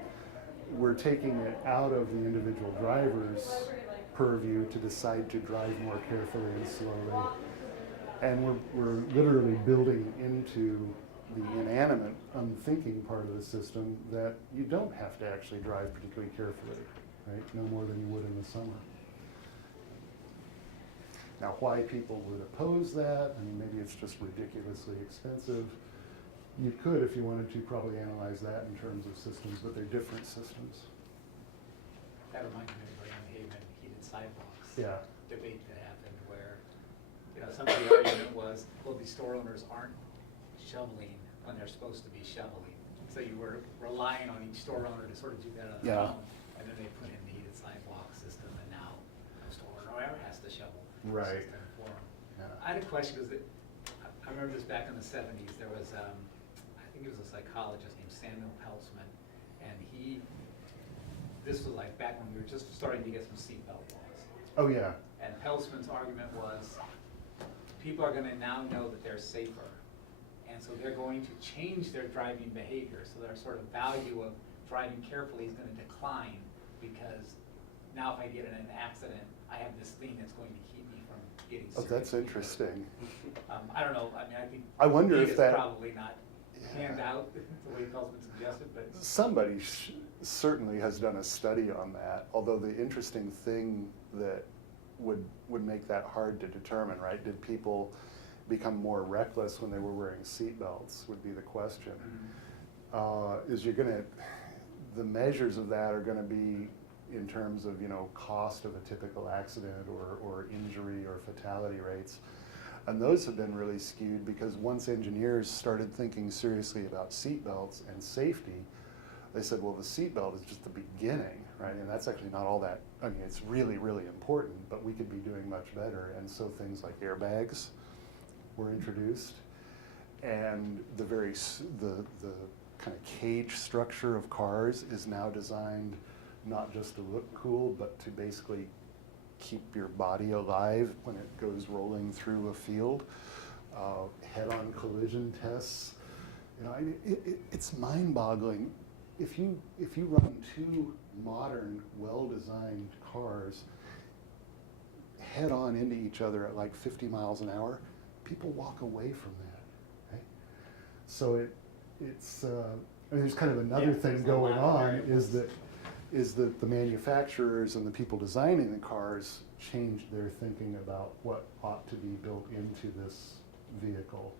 we're taking it out of the individual driver's purview to decide to drive more carefully and slowly. And we're literally building into the inanimate, unthinking part of the system that you don't have to actually drive particularly carefully, right? No more than you would in the summer. Now, why people would oppose that, I mean, maybe it's just ridiculously expensive. You could, if you wanted to, probably analyze that in terms of systems, but they're different systems. That reminds me of Grand Haven heated sidewalks. Yeah. Debate that happened where, some of the argument was, well, these store owners aren't shoveling when they're supposed to be shoveling. So you were relying on each store owner to sort of do that on their Yeah. own. And then they put in the heated sidewalk system, and now the store owner ever has to shovel. the Right. system for them. Yeah. I had a question, because I remember this back in the 70s, there was, I think he was a psychologist named Samuel Peltzman, and this was like back when we were just starting to get some seatbelt laws. Oh, yeah. And Peltzman's argument was, people are gonna now know that they're safer. And so they're going to change their driving behavior, so their sort of value of driving carefully is gonna decline, because now if I get in an accident, I have this thing that's going to keep me from getting Oh, serious. that's interesting. I don't know, I mean, I think. I wonder if it's that- probably not hand out the way Peltzman suggested, but. Somebody certainly has done a study on that, although the interesting thing that would make that hard to determine, right? Did people become more reckless when they were wearing seatbelts, would be the question. Mm-hmm. The measures of that are gonna be in terms of, cost of a typical accident or injury or fatality rates. And those have been really skewed because once engineers started thinking seriously about seatbelts and safety, they said, well, the seatbelt is just the beginning, right? And that's actually not all that, I mean, it's really, really important, but we could be doing much better. And so things like airbags were introduced, and the kind of cage structure of cars is now designed not just to look cool, but to basically keep your body alive when it goes rolling through a field. Head-on collision tests, it's mind-boggling. If you run two modern, well-designed cars head-on into each other at like 50 miles an hour, people walk away from that, right? So it's there's kind of another thing there's a going lot of on variables. is that the manufacturers and the people designing the cars changed their thinking about what ought to be built into this vehicle.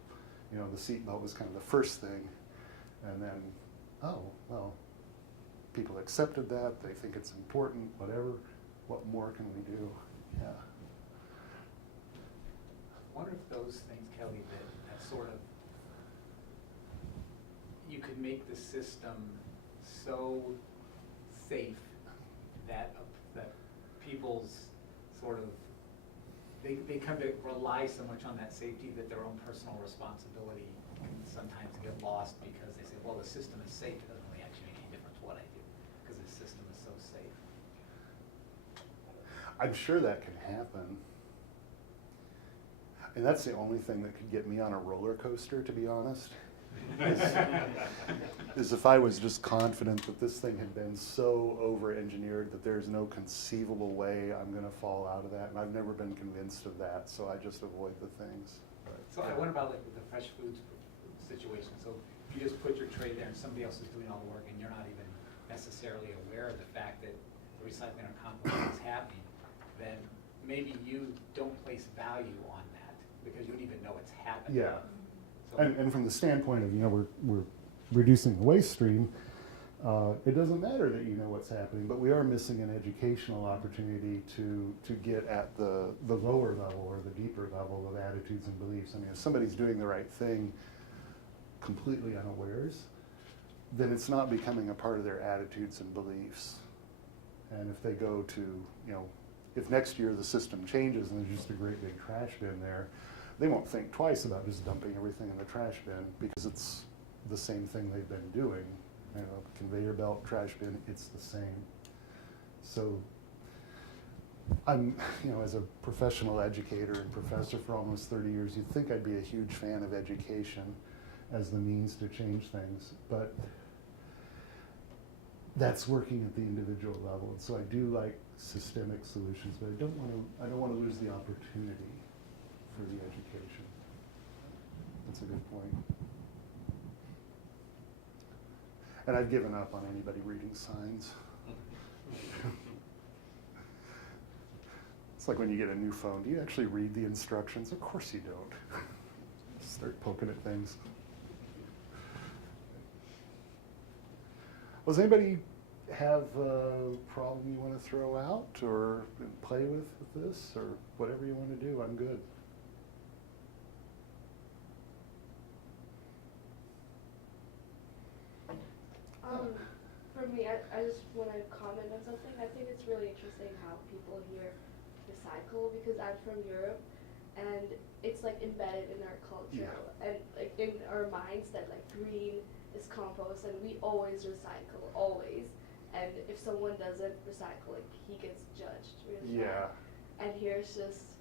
The seatbelt was kind of the first thing, and then, oh, well, people accepted that, they think it's important, whatever, what more can we do? Yeah. I wonder if those things, Kelly, that sort of, you could make the system so safe that people's sort of, they come to rely so much on that safety that their own personal responsibility can sometimes get lost because they say, well, the system is safe, it doesn't really actually make any difference what I do, because the system is so safe. I'm sure that can happen. And that's the only thing that could get me on a roller coaster, to be honest. is if I was just confident that this thing had been so over-engineered that there's no conceivable way I'm gonna fall out of that, and I've never been convinced of that, so I just avoid the things. So I wonder about like with the fresh foods situation, so if you just put your tray there and somebody else is doing all the work and you're not even necessarily aware of the fact that the recycling or composting is happening, then maybe you don't place value on that because you don't even know it's happening. Yeah. So- And from the standpoint of, we're reducing the waste stream, it doesn't matter that you know what's happening, but we are missing an educational opportunity to get at the lower level or the deeper level of attitudes and beliefs. I mean, if somebody's doing the right thing completely unawares, then it's not becoming a part of their attitudes and beliefs. And if they go to, if next year the system changes and there's just a great big trash bin there, they won't think twice about just dumping everything in the trash bin because it's the same thing they've been doing. Conveyor belt, trash bin, it's the same. So I'm, as a professional educator and professor for almost 30 years, you'd think I'd be a huge fan of education as the means to change things, but that's working at the individual level. And so I do like systemic solutions, but I don't want to lose the opportunity for the education. That's a good point. And I've given up on anybody reading signs. It's like when you get a new phone, do you actually read the instructions? Of course you don't. Start poking at things. Does anybody have a problem you want to throw out or play with this or whatever you want to do? I'm good. For me, I just want to comment on something. I think it's really interesting how people here recycle because I'm from Europe and it's like embedded in our culture and like in our minds that like green is compost and we always recycle, always. And if someone doesn't recycle, like he gets judged really bad. And here's just,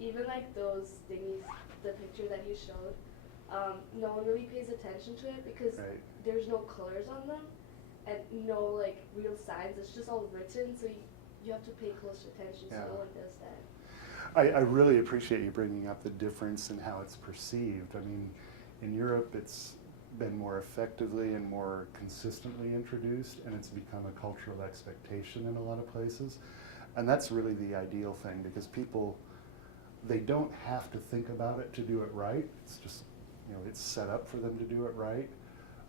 even like those thingies, the picture that you showed, no one really pays attention to it because there's no colors on them and no like real signs. It's just all written, so you have to pay close attention, so no one does that. I really appreciate you bringing up the difference in how it's perceived. I mean, in Europe, it's been more effectively and more consistently introduced, and it's become a cultural expectation in a lot of places. And that's really the ideal thing because people, they don't have to think about it to do it right. It's just, it's set up for them to do it right,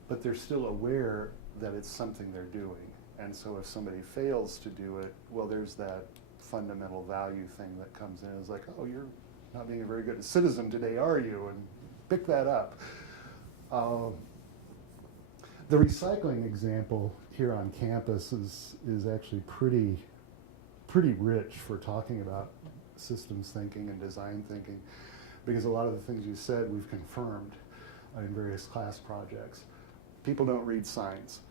but they're still aware that it's something they're doing. And so if somebody fails to do it, well, there's that fundamental value thing that comes in. It's like, oh, you're not being a very good citizen today, are you? And pick that up. The recycling example here on campus is actually pretty rich for talking about systems thinking and design thinking, because a lot of the things you said we've confirmed in various class projects. People don't read signs.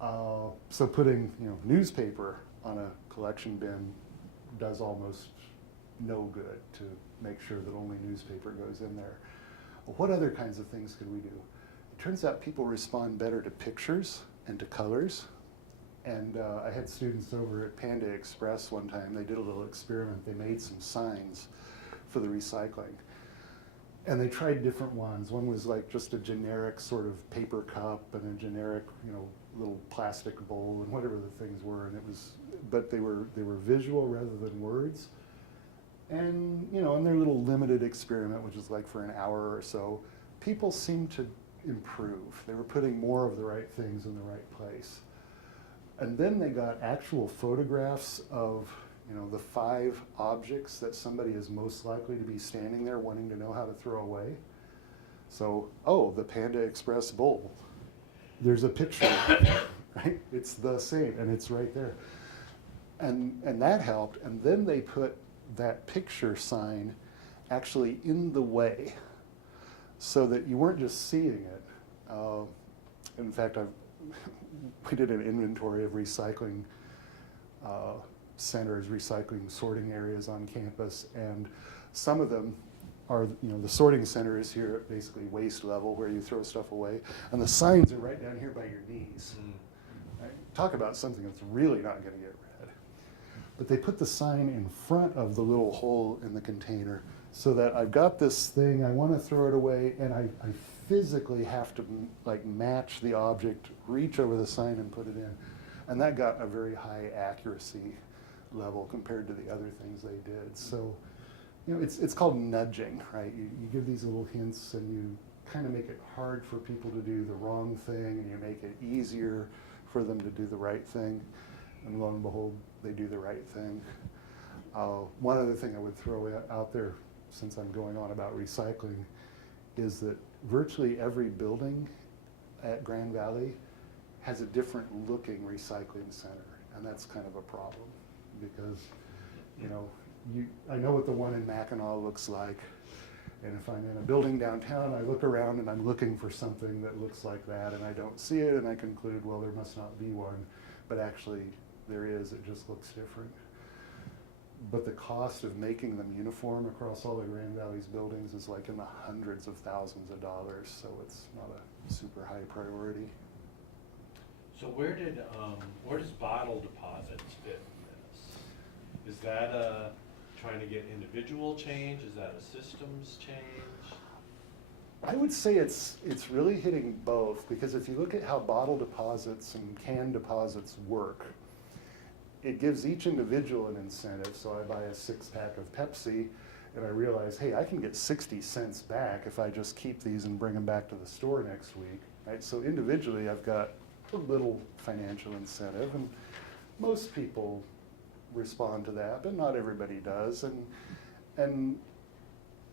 So putting newspaper on a collection bin does almost no good to make sure that only newspaper goes in there. What other kinds of things could we do? It turns out people respond better to pictures and to colors. And I had students over at Panda Express one time. They did a little experiment. They made some signs for the recycling. And they tried different ones. One was like just a generic sort of paper cup and a generic, little plastic bowl and whatever the things were. And but they were visual rather than words. And in their little limited experiment, which is like for an hour or so, people seemed to improve. They were putting more of the right things in the right place. And then they got actual photographs of the 5 objects that somebody is most likely to be standing there wanting to know how to throw away. So, the Panda Express bowl. There's a picture, right? It's the same, and it's right there. And that helped, and then they put that picture sign actually in the way so that you weren't just seeing it. In fact, we did an inventory of recycling centers, recycling sorting areas on campus, and some of them are, the sorting center is here at basically waist level where you throw stuff away, and the signs are right down here by your knee. talk about something that's really not going to get read. But they put the sign in front of the little hole in the container so that I've got this thing, I want to throw it away, and I physically have to like match the object, reach over the sign and put it in. And that got a very high accuracy level compared to the other things they did. So, you know, it's called nudging, right? You give these little hints and you kind of make it hard for people to do the wrong thing, and you make it easier for them to do the right thing. And lo and behold, they do the right thing. One other thing I would throw out there, since I'm going on about recycling, is that virtually every building at Grand Valley has a different looking recycling center, and that's kind of a problem because, you know, I know what the one in Mackinac looks like, and if I'm in a building downtown, I look around and I'm looking for something that looks like that, and I don't see it, and I conclude, well, there must not be one, but actually there is, it just looks different. But the cost of making them uniform across all of Grand Valley's buildings is like in the hundreds of thousands of dollars, so it's not a super high priority. So where does bottle deposits fit in this? Is that trying to get individual change? Is that a systems change? I would say it's really hitting both, because if you look at how bottle deposits and can deposits work, it gives each individual an incentive. So I buy a 6-pack of Pepsi and I realize, hey, I can get 60 cents back if I just keep these and bring them back to the store next week, right? So individually I've got a little financial incentive, and most people respond to that, but not everybody does. And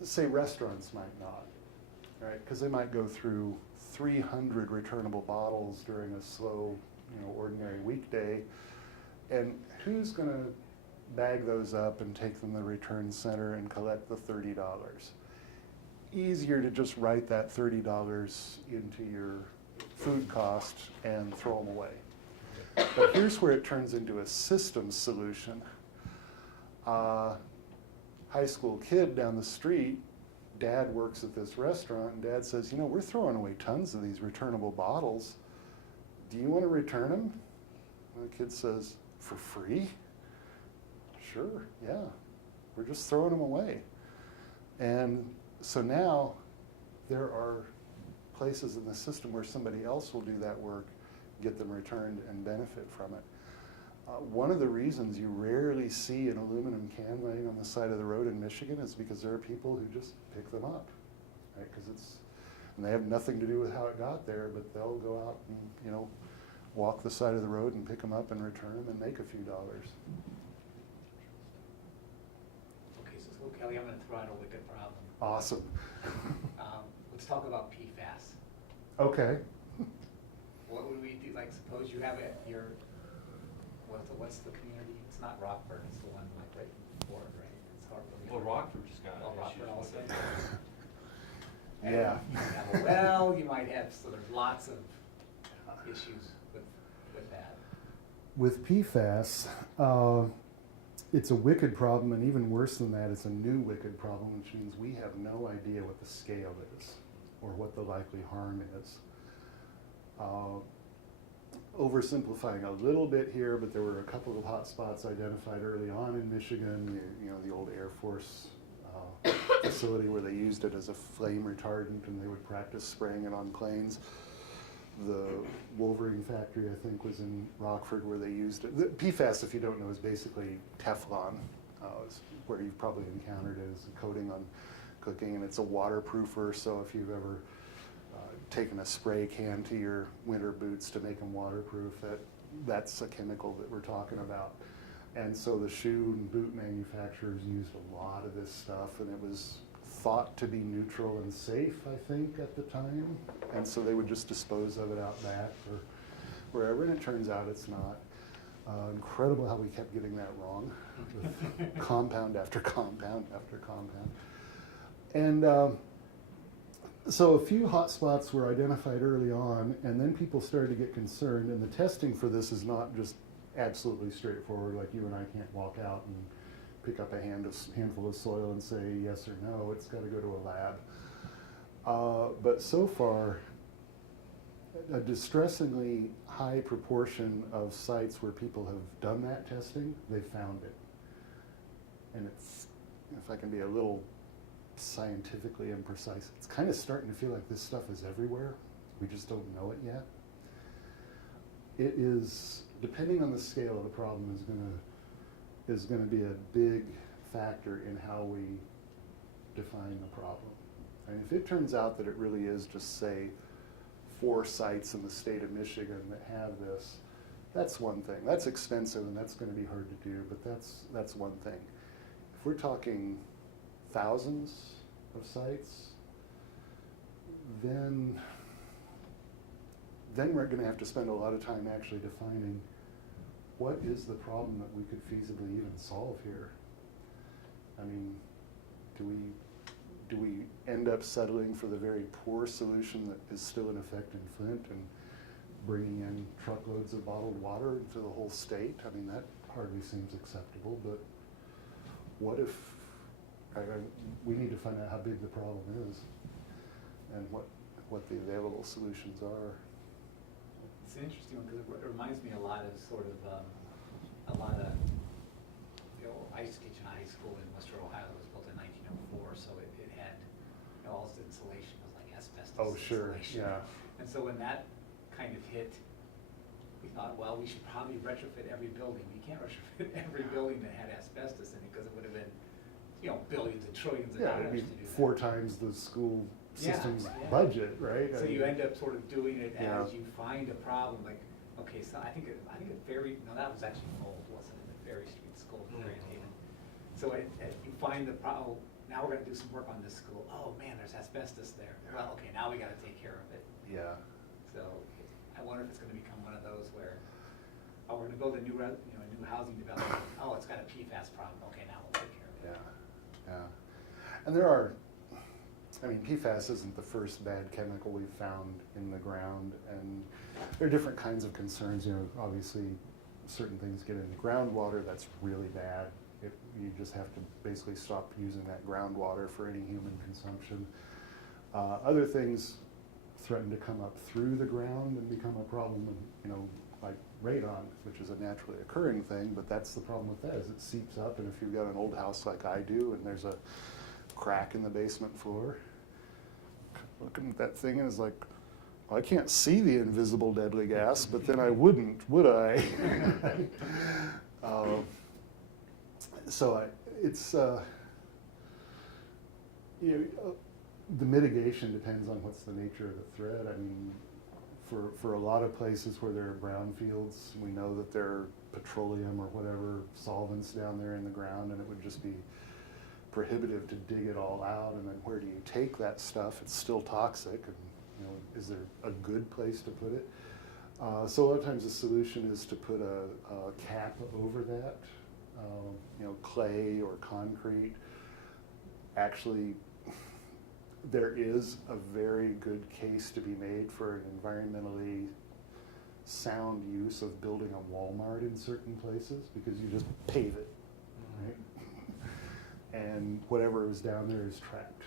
say restaurants might not, right? Because they might go through 300 returnable bottles during a slow, you know, ordinary weekday. And who's going to bag those up and take them to the return center and collect the $30? Easier to just write that $30 into your food cost and throw them away. But here's where it turns into a systems solution. High school kid down the street, dad works at this restaurant, and dad says, you know, we're throwing away tons of these returnable bottles. Do you want to return them? And the kid says, for free? Sure, yeah. We're just throwing them away. And so now there are places in the system where somebody else will do that work, get them returned, and benefit from it. One of the reasons you rarely see an aluminum can laying on the side of the road in Michigan is because there are people who just pick them up, right? And they have nothing to do with how it got there, but they'll go out and, you know, walk the side of the road and pick them up and return them and make a few dollars. Okay, so Kelly, I'm going to throw out a wicked problem. Awesome. Let's talk about PFAS. Okay. What would we do? Like, suppose you have what's the community? It's not Rockford. It's the one like right before, right? It's Hartford. Well, Rockford just got Rockford also. Yeah. You might have a well. You might have, so there's lots of issues with that. With PFAS, it's a wicked problem, and even worse than that, it's a new wicked problem, which means we have no idea what the scale is or what the likely harm is. Oversimplifying a little bit here, but there were a couple of hot spots identified early on in Michigan, you know, the old Air Force facility where they used it as a flame retardant, and they would practice spraying it on planes. The Wolverine factory, I think, was in Rockford where they used it. The PFAS, if you don't know, is basically Teflon. It's where you've probably encountered it as a coating on cooking, and it's a waterproofer, so if you've ever taken a spray can to your winter boots to make them waterproof, that's a chemical that we're talking about. And so the shoe and boot manufacturers used a lot of this stuff, and it was thought to be neutral and safe, I think, at the time. And so they would just dispose of it out back or wherever, and it turns out it's not. Incredible how we kept getting that wrong, with compound after compound after compound. And so a few hot spots were identified early on, and then people started to get concerned, and the testing for this is not just absolutely straightforward, like you and I can't walk out and pick up a handful of soil and say yes or no. It's got to go to a lab. But so far, a distressingly high proportion of sites where people have done that testing, they found it. And it's, if I can be a little scientifically imprecise, it's kind of starting to feel like this stuff is everywhere. We just don't know it yet. It is, depending on the scale of the problem, is gonna be a big factor in how we define the problem. And if it turns out that it really is just, say, 4 sites in the state of Michigan that have this, that's one thing. That's expensive and that's going to be hard to do, but that's one thing. If we're talking thousands of sites, then we're going to have to spend a lot of time actually defining what is the problem that we could feasibly even solve here. I mean, do we end up settling for the very poor solution that is still in effect in Flint and bringing in truckloads of bottled water into the whole state? I mean, that hardly seems acceptable, but what if, we need to find out how big the problem is and what the available solutions are. It's an interesting one, because it reminds me a lot of sort of, the old Ice Kitchen High School in Western Ohio that was built in 1904, so it had, all its insulation was like asbestos. Oh, sure, insulation. yeah. And so when that kind of hit, we thought, well, we should probably retrofit every building. You can't retrofit every building that had asbestos in it, because it would have been, billions and trillions of Yeah, dollars it'd to be do that. 4 times the school Yeah, system's yeah. budget, right? So you end up sort of doing it Yeah. as you find a problem, like, okay, so I think a Ferry, no, that was actually old, wasn't it, the Ferry Street School in Grand Haven. So you find the problem, now we're gonna do some work on this school, oh man, there's asbestos there, well, okay, now we gotta take care of it. Yeah. So I wonder if it's gonna become one of those where, oh, we're gonna build a new new housing development, oh, it's got a PFAS problem, okay, now we'll take care of it. Yeah, yeah. And there are, I mean, PFAS isn't the first bad chemical we've found in the ground, and there are different kinds of concerns. Obviously, certain things get into groundwater, that's really bad. You just have to basically stop using that groundwater for any human consumption. Other things threaten to come up through the ground and become a problem, like radon, which is a naturally occurring thing, but that's the problem with that, is it seeps up, and if you've got an old house like I do, and there's a crack in the basement floor, looking at that thing and it's like, well, I can't see the invisible deadly gas, but then I wouldn't, would I? The mitigation depends on what's the nature of the threat. I mean, for a lot of places where there are brownfields, we know that there are petroleum or whatever solvents down there in the ground, and it would just be prohibitive to dig it all out. And then where do you take that stuff? It's still toxic, and is there a good place to put it? So a lot of times the solution is to put a cap over that, clay or concrete. Actually, there is a very good case to be made for an environmentally sound use of building a Walmart in certain places, because you just pave it, right? And whatever is down there is trapped.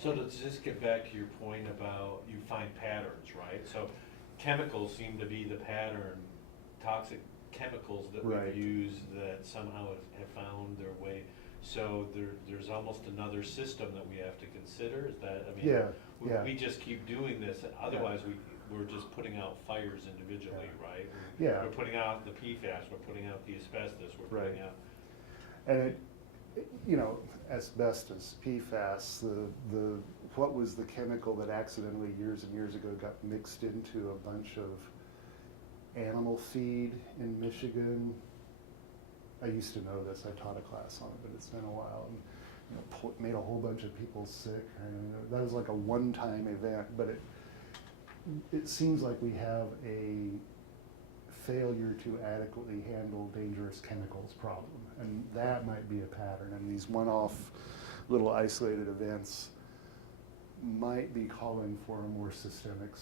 So to just get back to your point about you find patterns, right? So chemicals seem to be the pattern, toxic chemicals that Right. we've used that somehow have found their way. So there's almost another system that we have to consider, is that, I mean, Yeah, yeah. we just keep doing this, otherwise we're just putting out fires individually, right? Yeah. We're putting out the PFAS, we're putting out the asbestos, we're putting Right. out. And asbestos, PFAS, what was the chemical that accidentally years and years ago got mixed into a bunch of animal feed in Michigan? I used to know this, I taught a class on it, but it's been a while, and made a whole bunch of people sick. I mean, that was like a one-time event, but it seems like we have a failure to adequately handle dangerous chemicals problem, and that might be a pattern. And these one-off little isolated events might be calling for a more systemic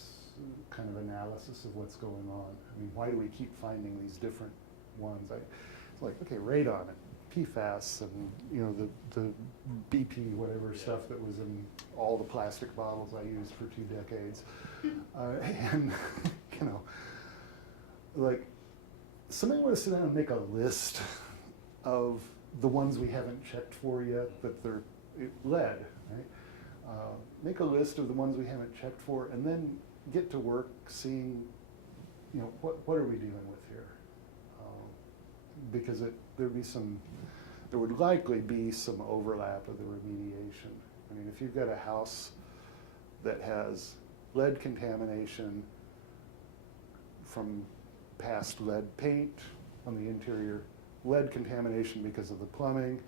kind of analysis of what's going on. I mean, why do we keep finding these different ones? It's like, okay, radon, PFAS and, you know, the BP, whatever stuff that was in all the plastic bottles I used for 2 decades. And, you know, like, somebody want to sit down and make a list of the ones we haven't checked for yet, that they're lead, right? Make a list of the ones we haven't checked for, and then get to work seeing, you know, what are we dealing with here? Because there would likely be some overlap of the remediation. I mean, if you've got a house that has lead contamination from past lead paint on the interior, lead contamination because of the plumbing,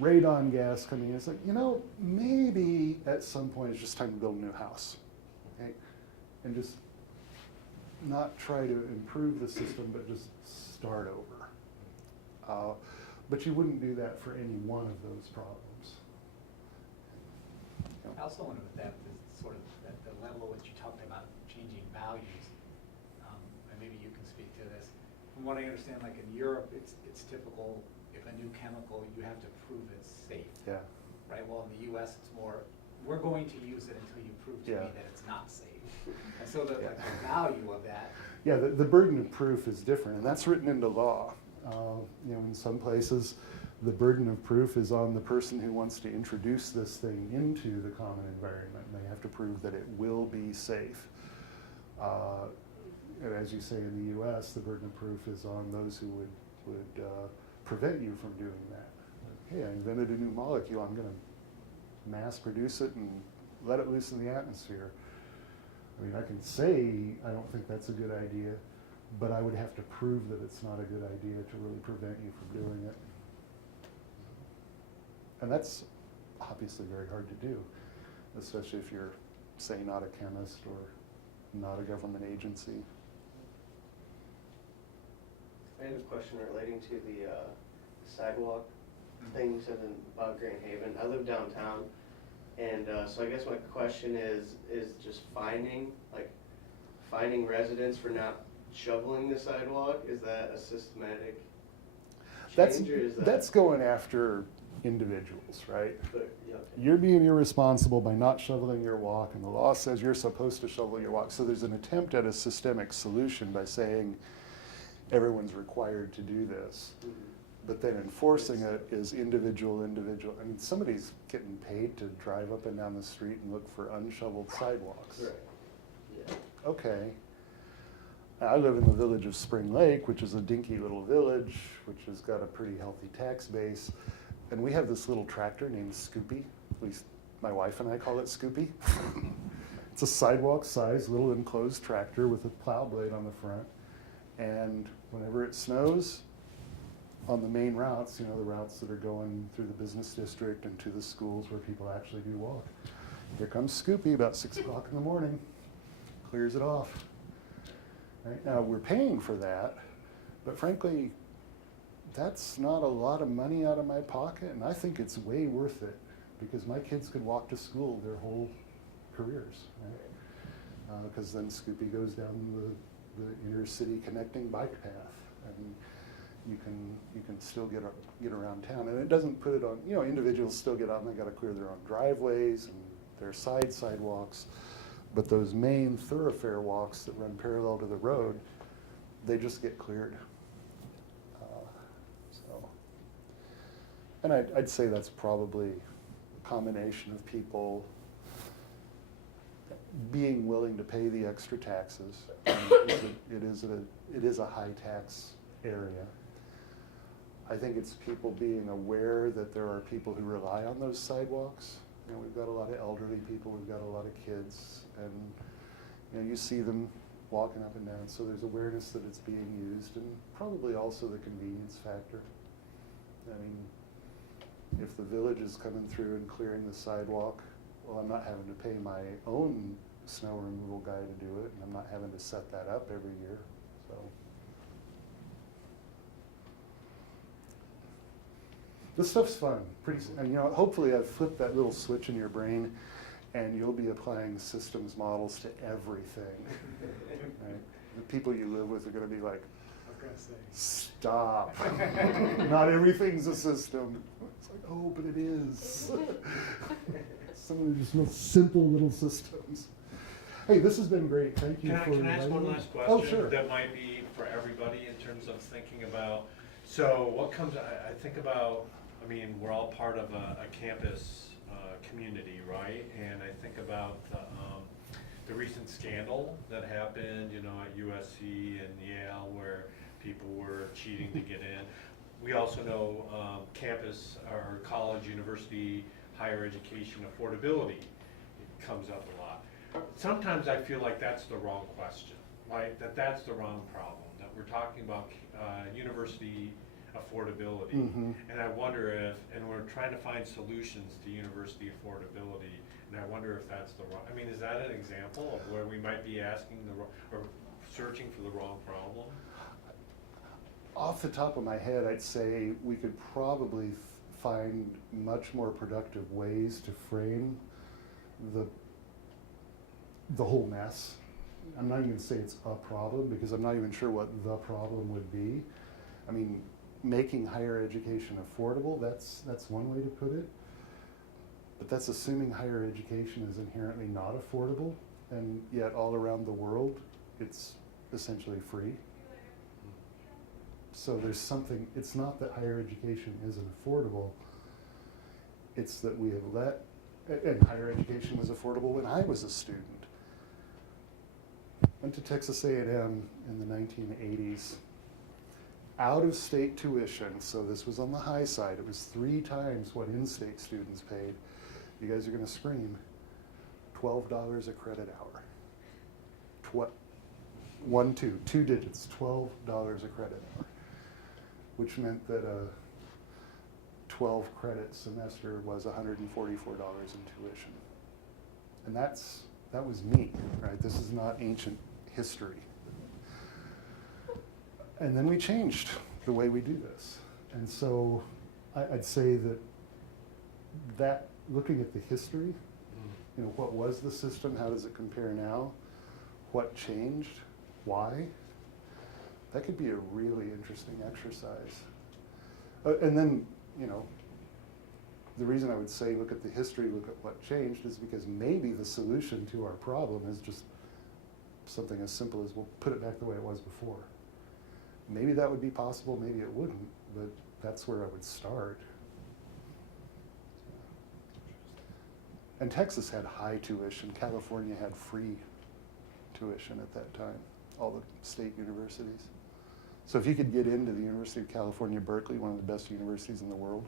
radon gas coming in, it's like, you know, maybe at some point it's just time to build a new house, okay? And just not try to improve the system, but just start over. But you wouldn't do that for any one of those problems. I also wonder if that is sort of at the level which you talked about changing values, and maybe you can speak to this. From what I understand, like in Europe, it's typical, if a new chemical, you have to prove it's safe. Yeah. Right, well, in the US, it's more, we're going to use it until you prove to me Yeah. that it's not safe. And so the, Yeah. like, the value of that. Yeah, the burden of proof is different, and that's written into law. You know, in some places, the burden of proof is on the person who wants to introduce this thing into the common environment. They have to prove that it will be safe. And as you say in the US, the burden of proof is on those who would prevent you from doing that. Hey, I invented a new molecule, I'm going to mass produce it and let it loose in the atmosphere. I mean, I can say I don't think that's a good idea, but I would have to prove that it's not a good idea to really prevent you from doing it. And that's obviously very hard to do, especially if you're, say, not a chemist or not a government agency. I have a question relating to the sidewalk thing you said about Grand Haven. I live downtown, and so I guess my question is just finding residents for not shoveling the sidewalk. Is that a systematic change, or is that? That's going after individuals, right? But, yeah, okay. You're being irresponsible by not shoveling your walk, and the law says you're supposed to shovel your walk. So there's an attempt at a systemic solution by saying everyone's required to do this. Mhm. But then enforcing it is individual. I mean, somebody's getting paid to drive up and down the street and look for unshoveled sidewalks. Right. Yeah. Okay. I live in the village of Spring Lake, which is a dinky little village, which has got a pretty healthy tax base. And we have this little tractor named Scoopy. At least my wife and I call it Scoopy. It's a sidewalk-sized little enclosed tractor with a plow blade on the front. And whenever it snows, on the main routes, you know, the routes that are going through the business district and to the schools where people actually do walk, here comes Scoopy about 6 o'clock in the morning, clears it off. Right? Now, we're paying for that, but frankly, that's not a lot of money out of my pocket, and I think it's way worth it, because my kids could walk to school their whole careers, right? Because then Scoopy goes down the inner city connecting bike path, and you can still get around town, and it doesn't put it on, you know, individuals still get out and they got to clear their own driveways and their sidewalks, but those main thoroughfare walks that run parallel to the road, they just get cleared. And I'd say that's probably a combination of people being willing to pay the extra taxes. It is a high tax area. I think it's people being aware that there are people who rely on those sidewalks. You know, we've got a lot of elderly people, we've got a lot of kids, and you know, you see them walking up and down, so there's awareness that it's being used, and probably also the convenience factor. I mean, if the village is coming through and clearing the sidewalk, well, I'm not having to pay my own snow removal guy to do it, and I'm not having to set that up every year, so. This stuff's fun, and you know, hopefully I've flipped that little switch in your brain, and you'll be applying systems models to everything. Right? The people you live with are going to be like, was gonna say. Stop. Not everything's a system. It's like, oh, but it is. Some of the just most simple little systems. Hey, this has been great. Thank you for Can I ask inviting one me. last question? Oh, sure. That might be for everybody in terms of thinking about, so what comes, I think about, I mean, we're all part of a campus community, right? And I think about the recent scandal that happened, you know, at USC and Yale where people were cheating to get in. We also know campus or college, university, higher education affordability comes up a lot. Sometimes I feel like that's the wrong question, right? That's the wrong problem, that we're talking about university affordability. Mm-hmm. And I wonder if, and we're trying to find solutions to university affordability, and I wonder if that's the wrong, I mean, is that an example of where we might be asking the wrong, or searching for the wrong problem? Off the top of my head, I'd say we could probably find much more productive ways to frame the whole mess. I'm not even gonna say it's a problem because I'm not even sure what the problem would be. I mean, making higher education affordable, that's one way to put it. But that's assuming higher education is inherently not affordable, and yet all around the world, it's essentially free. So there's something, it's not that higher education isn't affordable, it's that we have and higher education was affordable when I was a student. Went to Texas A&M in the 1980s. Out of state tuition, so this was on the high side, it was 3 times what in-state students paid. You guys are gonna scream, $12 a credit hour. Two digits, $12 a credit hour, which meant that a 12 credit semester was $144 in tuition. And that was me, right? This is not ancient history. And then we changed the way we do this. And so I'd say that looking at the history, you know, what was the system, how does it compare now, what changed, why, that could be a really interesting exercise. And then, you know, the reason I would say look at the history, look at what changed, is because maybe the solution to our problem is just something as simple as we'll put it back the way it was before. Maybe that would be possible, maybe it wouldn't, but that's where I would start. And Texas had high tuition. California had free tuition at that time, all the state universities. So if you could get into the University of California, Berkeley, one of the best universities in the world,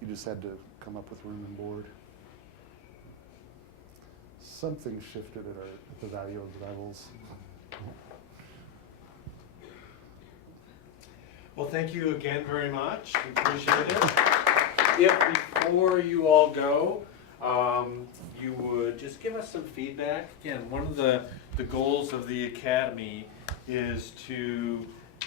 you just had to come up with room and board. Something shifted at the value of levels. Well, thank you again very much. We appreciate it. If before you all go, you would just give us some feedback. Again, one of the goals of the Academy is to,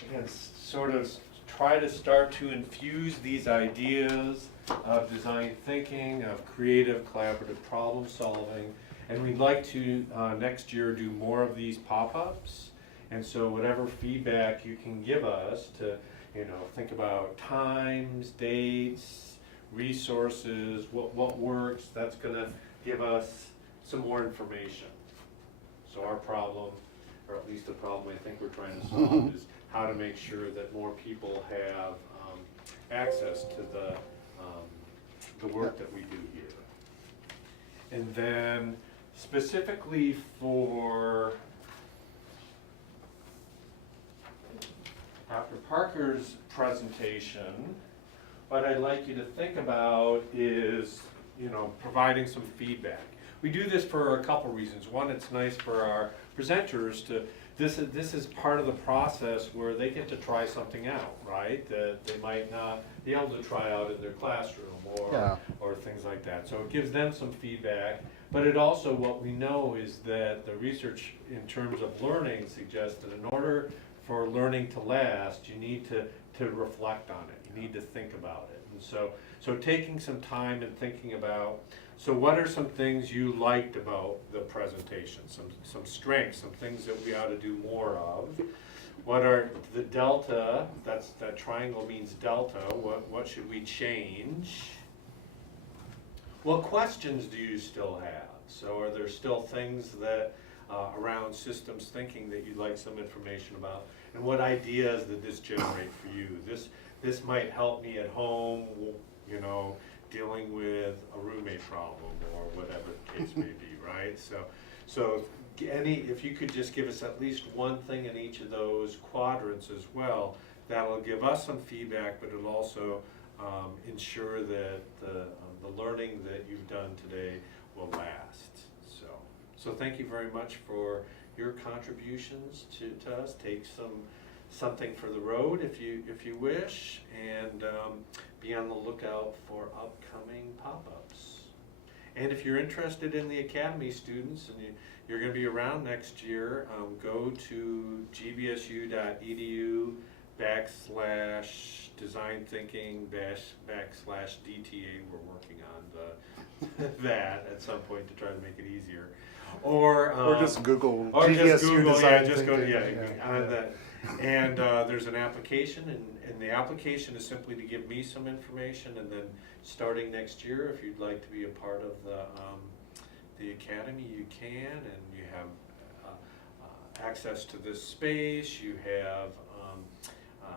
again, sort of try to start to infuse these ideas of design thinking, of creative collaborative problem solving. And we'd like to, next year, do more of these pop-ups. And so whatever feedback you can give us to, you know, think about times, dates, resources, what works, that's gonna give us some more information. So our problem, or at least the problem I think we're trying to solve, is how to make sure that more people have access to the work that we do here. And then specifically for Dr. Parker's presentation, what I'd like you to think about is, you know, providing some feedback. We do this for a couple reasons. One, it's nice for our presenters to, this is part of the process where they get to try something out, right? That they might not be able to try out in their classroom or things like that. So it gives them some feedback, but it also, what we know is that the research in terms of learning suggests that in order for learning to last, you need to reflect on it. You need to think about it. And So taking some time and thinking about, so what are some things you liked about the presentation? Some strengths, some things that we ought to do more of. What are the delta, that triangle means delta, what should we change? What questions do you still have? So are there still things that, around systems thinking that you'd like some information about? And what ideas did this generate for you? This might help me at home, you know, dealing with a roommate problem or whatever the case may be, right? So if you could just give us at least one thing in each of those quadrants as well, that'll give us some feedback, but it'll also ensure that the learning that you've done today will last. So thank you very much for your contributions to us. Take something for the road if you wish, and be on the lookout for upcoming pop-ups. And if you're interested in the Academy students and you're going to be around next year, go to gbsu.edu/design thinking /DTA. We're working on that at some point to try to make it easier. Or just Google or just GBSU Google, design just go, thinking. on that. And there's an application, and the application is simply to give me some information, and then starting next year, if you'd like to be a part of the Academy, you can, and you have access to this space, you have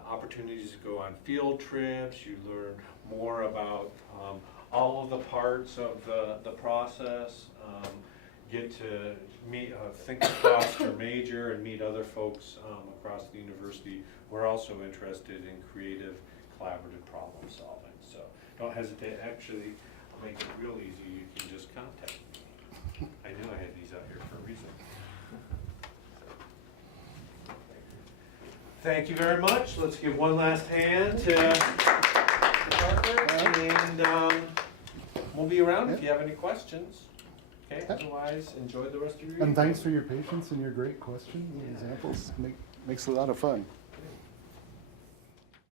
opportunities to go on field trips, you learn more about all of the parts of the process, get to meet, think across your major and meet other folks across the university. We're also interested in creative, collaborative problem solving. So don't hesitate. Actually, I'll make it real easy. You can just contact me. I knew I had these out here for a reason. Thank you very much. Let's give one last hand to Parker, and we'll be around if you have any questions. Okay, otherwise, enjoy the rest of your evening. And thanks for your patience and your great questions and examples. Makes a lot of fun.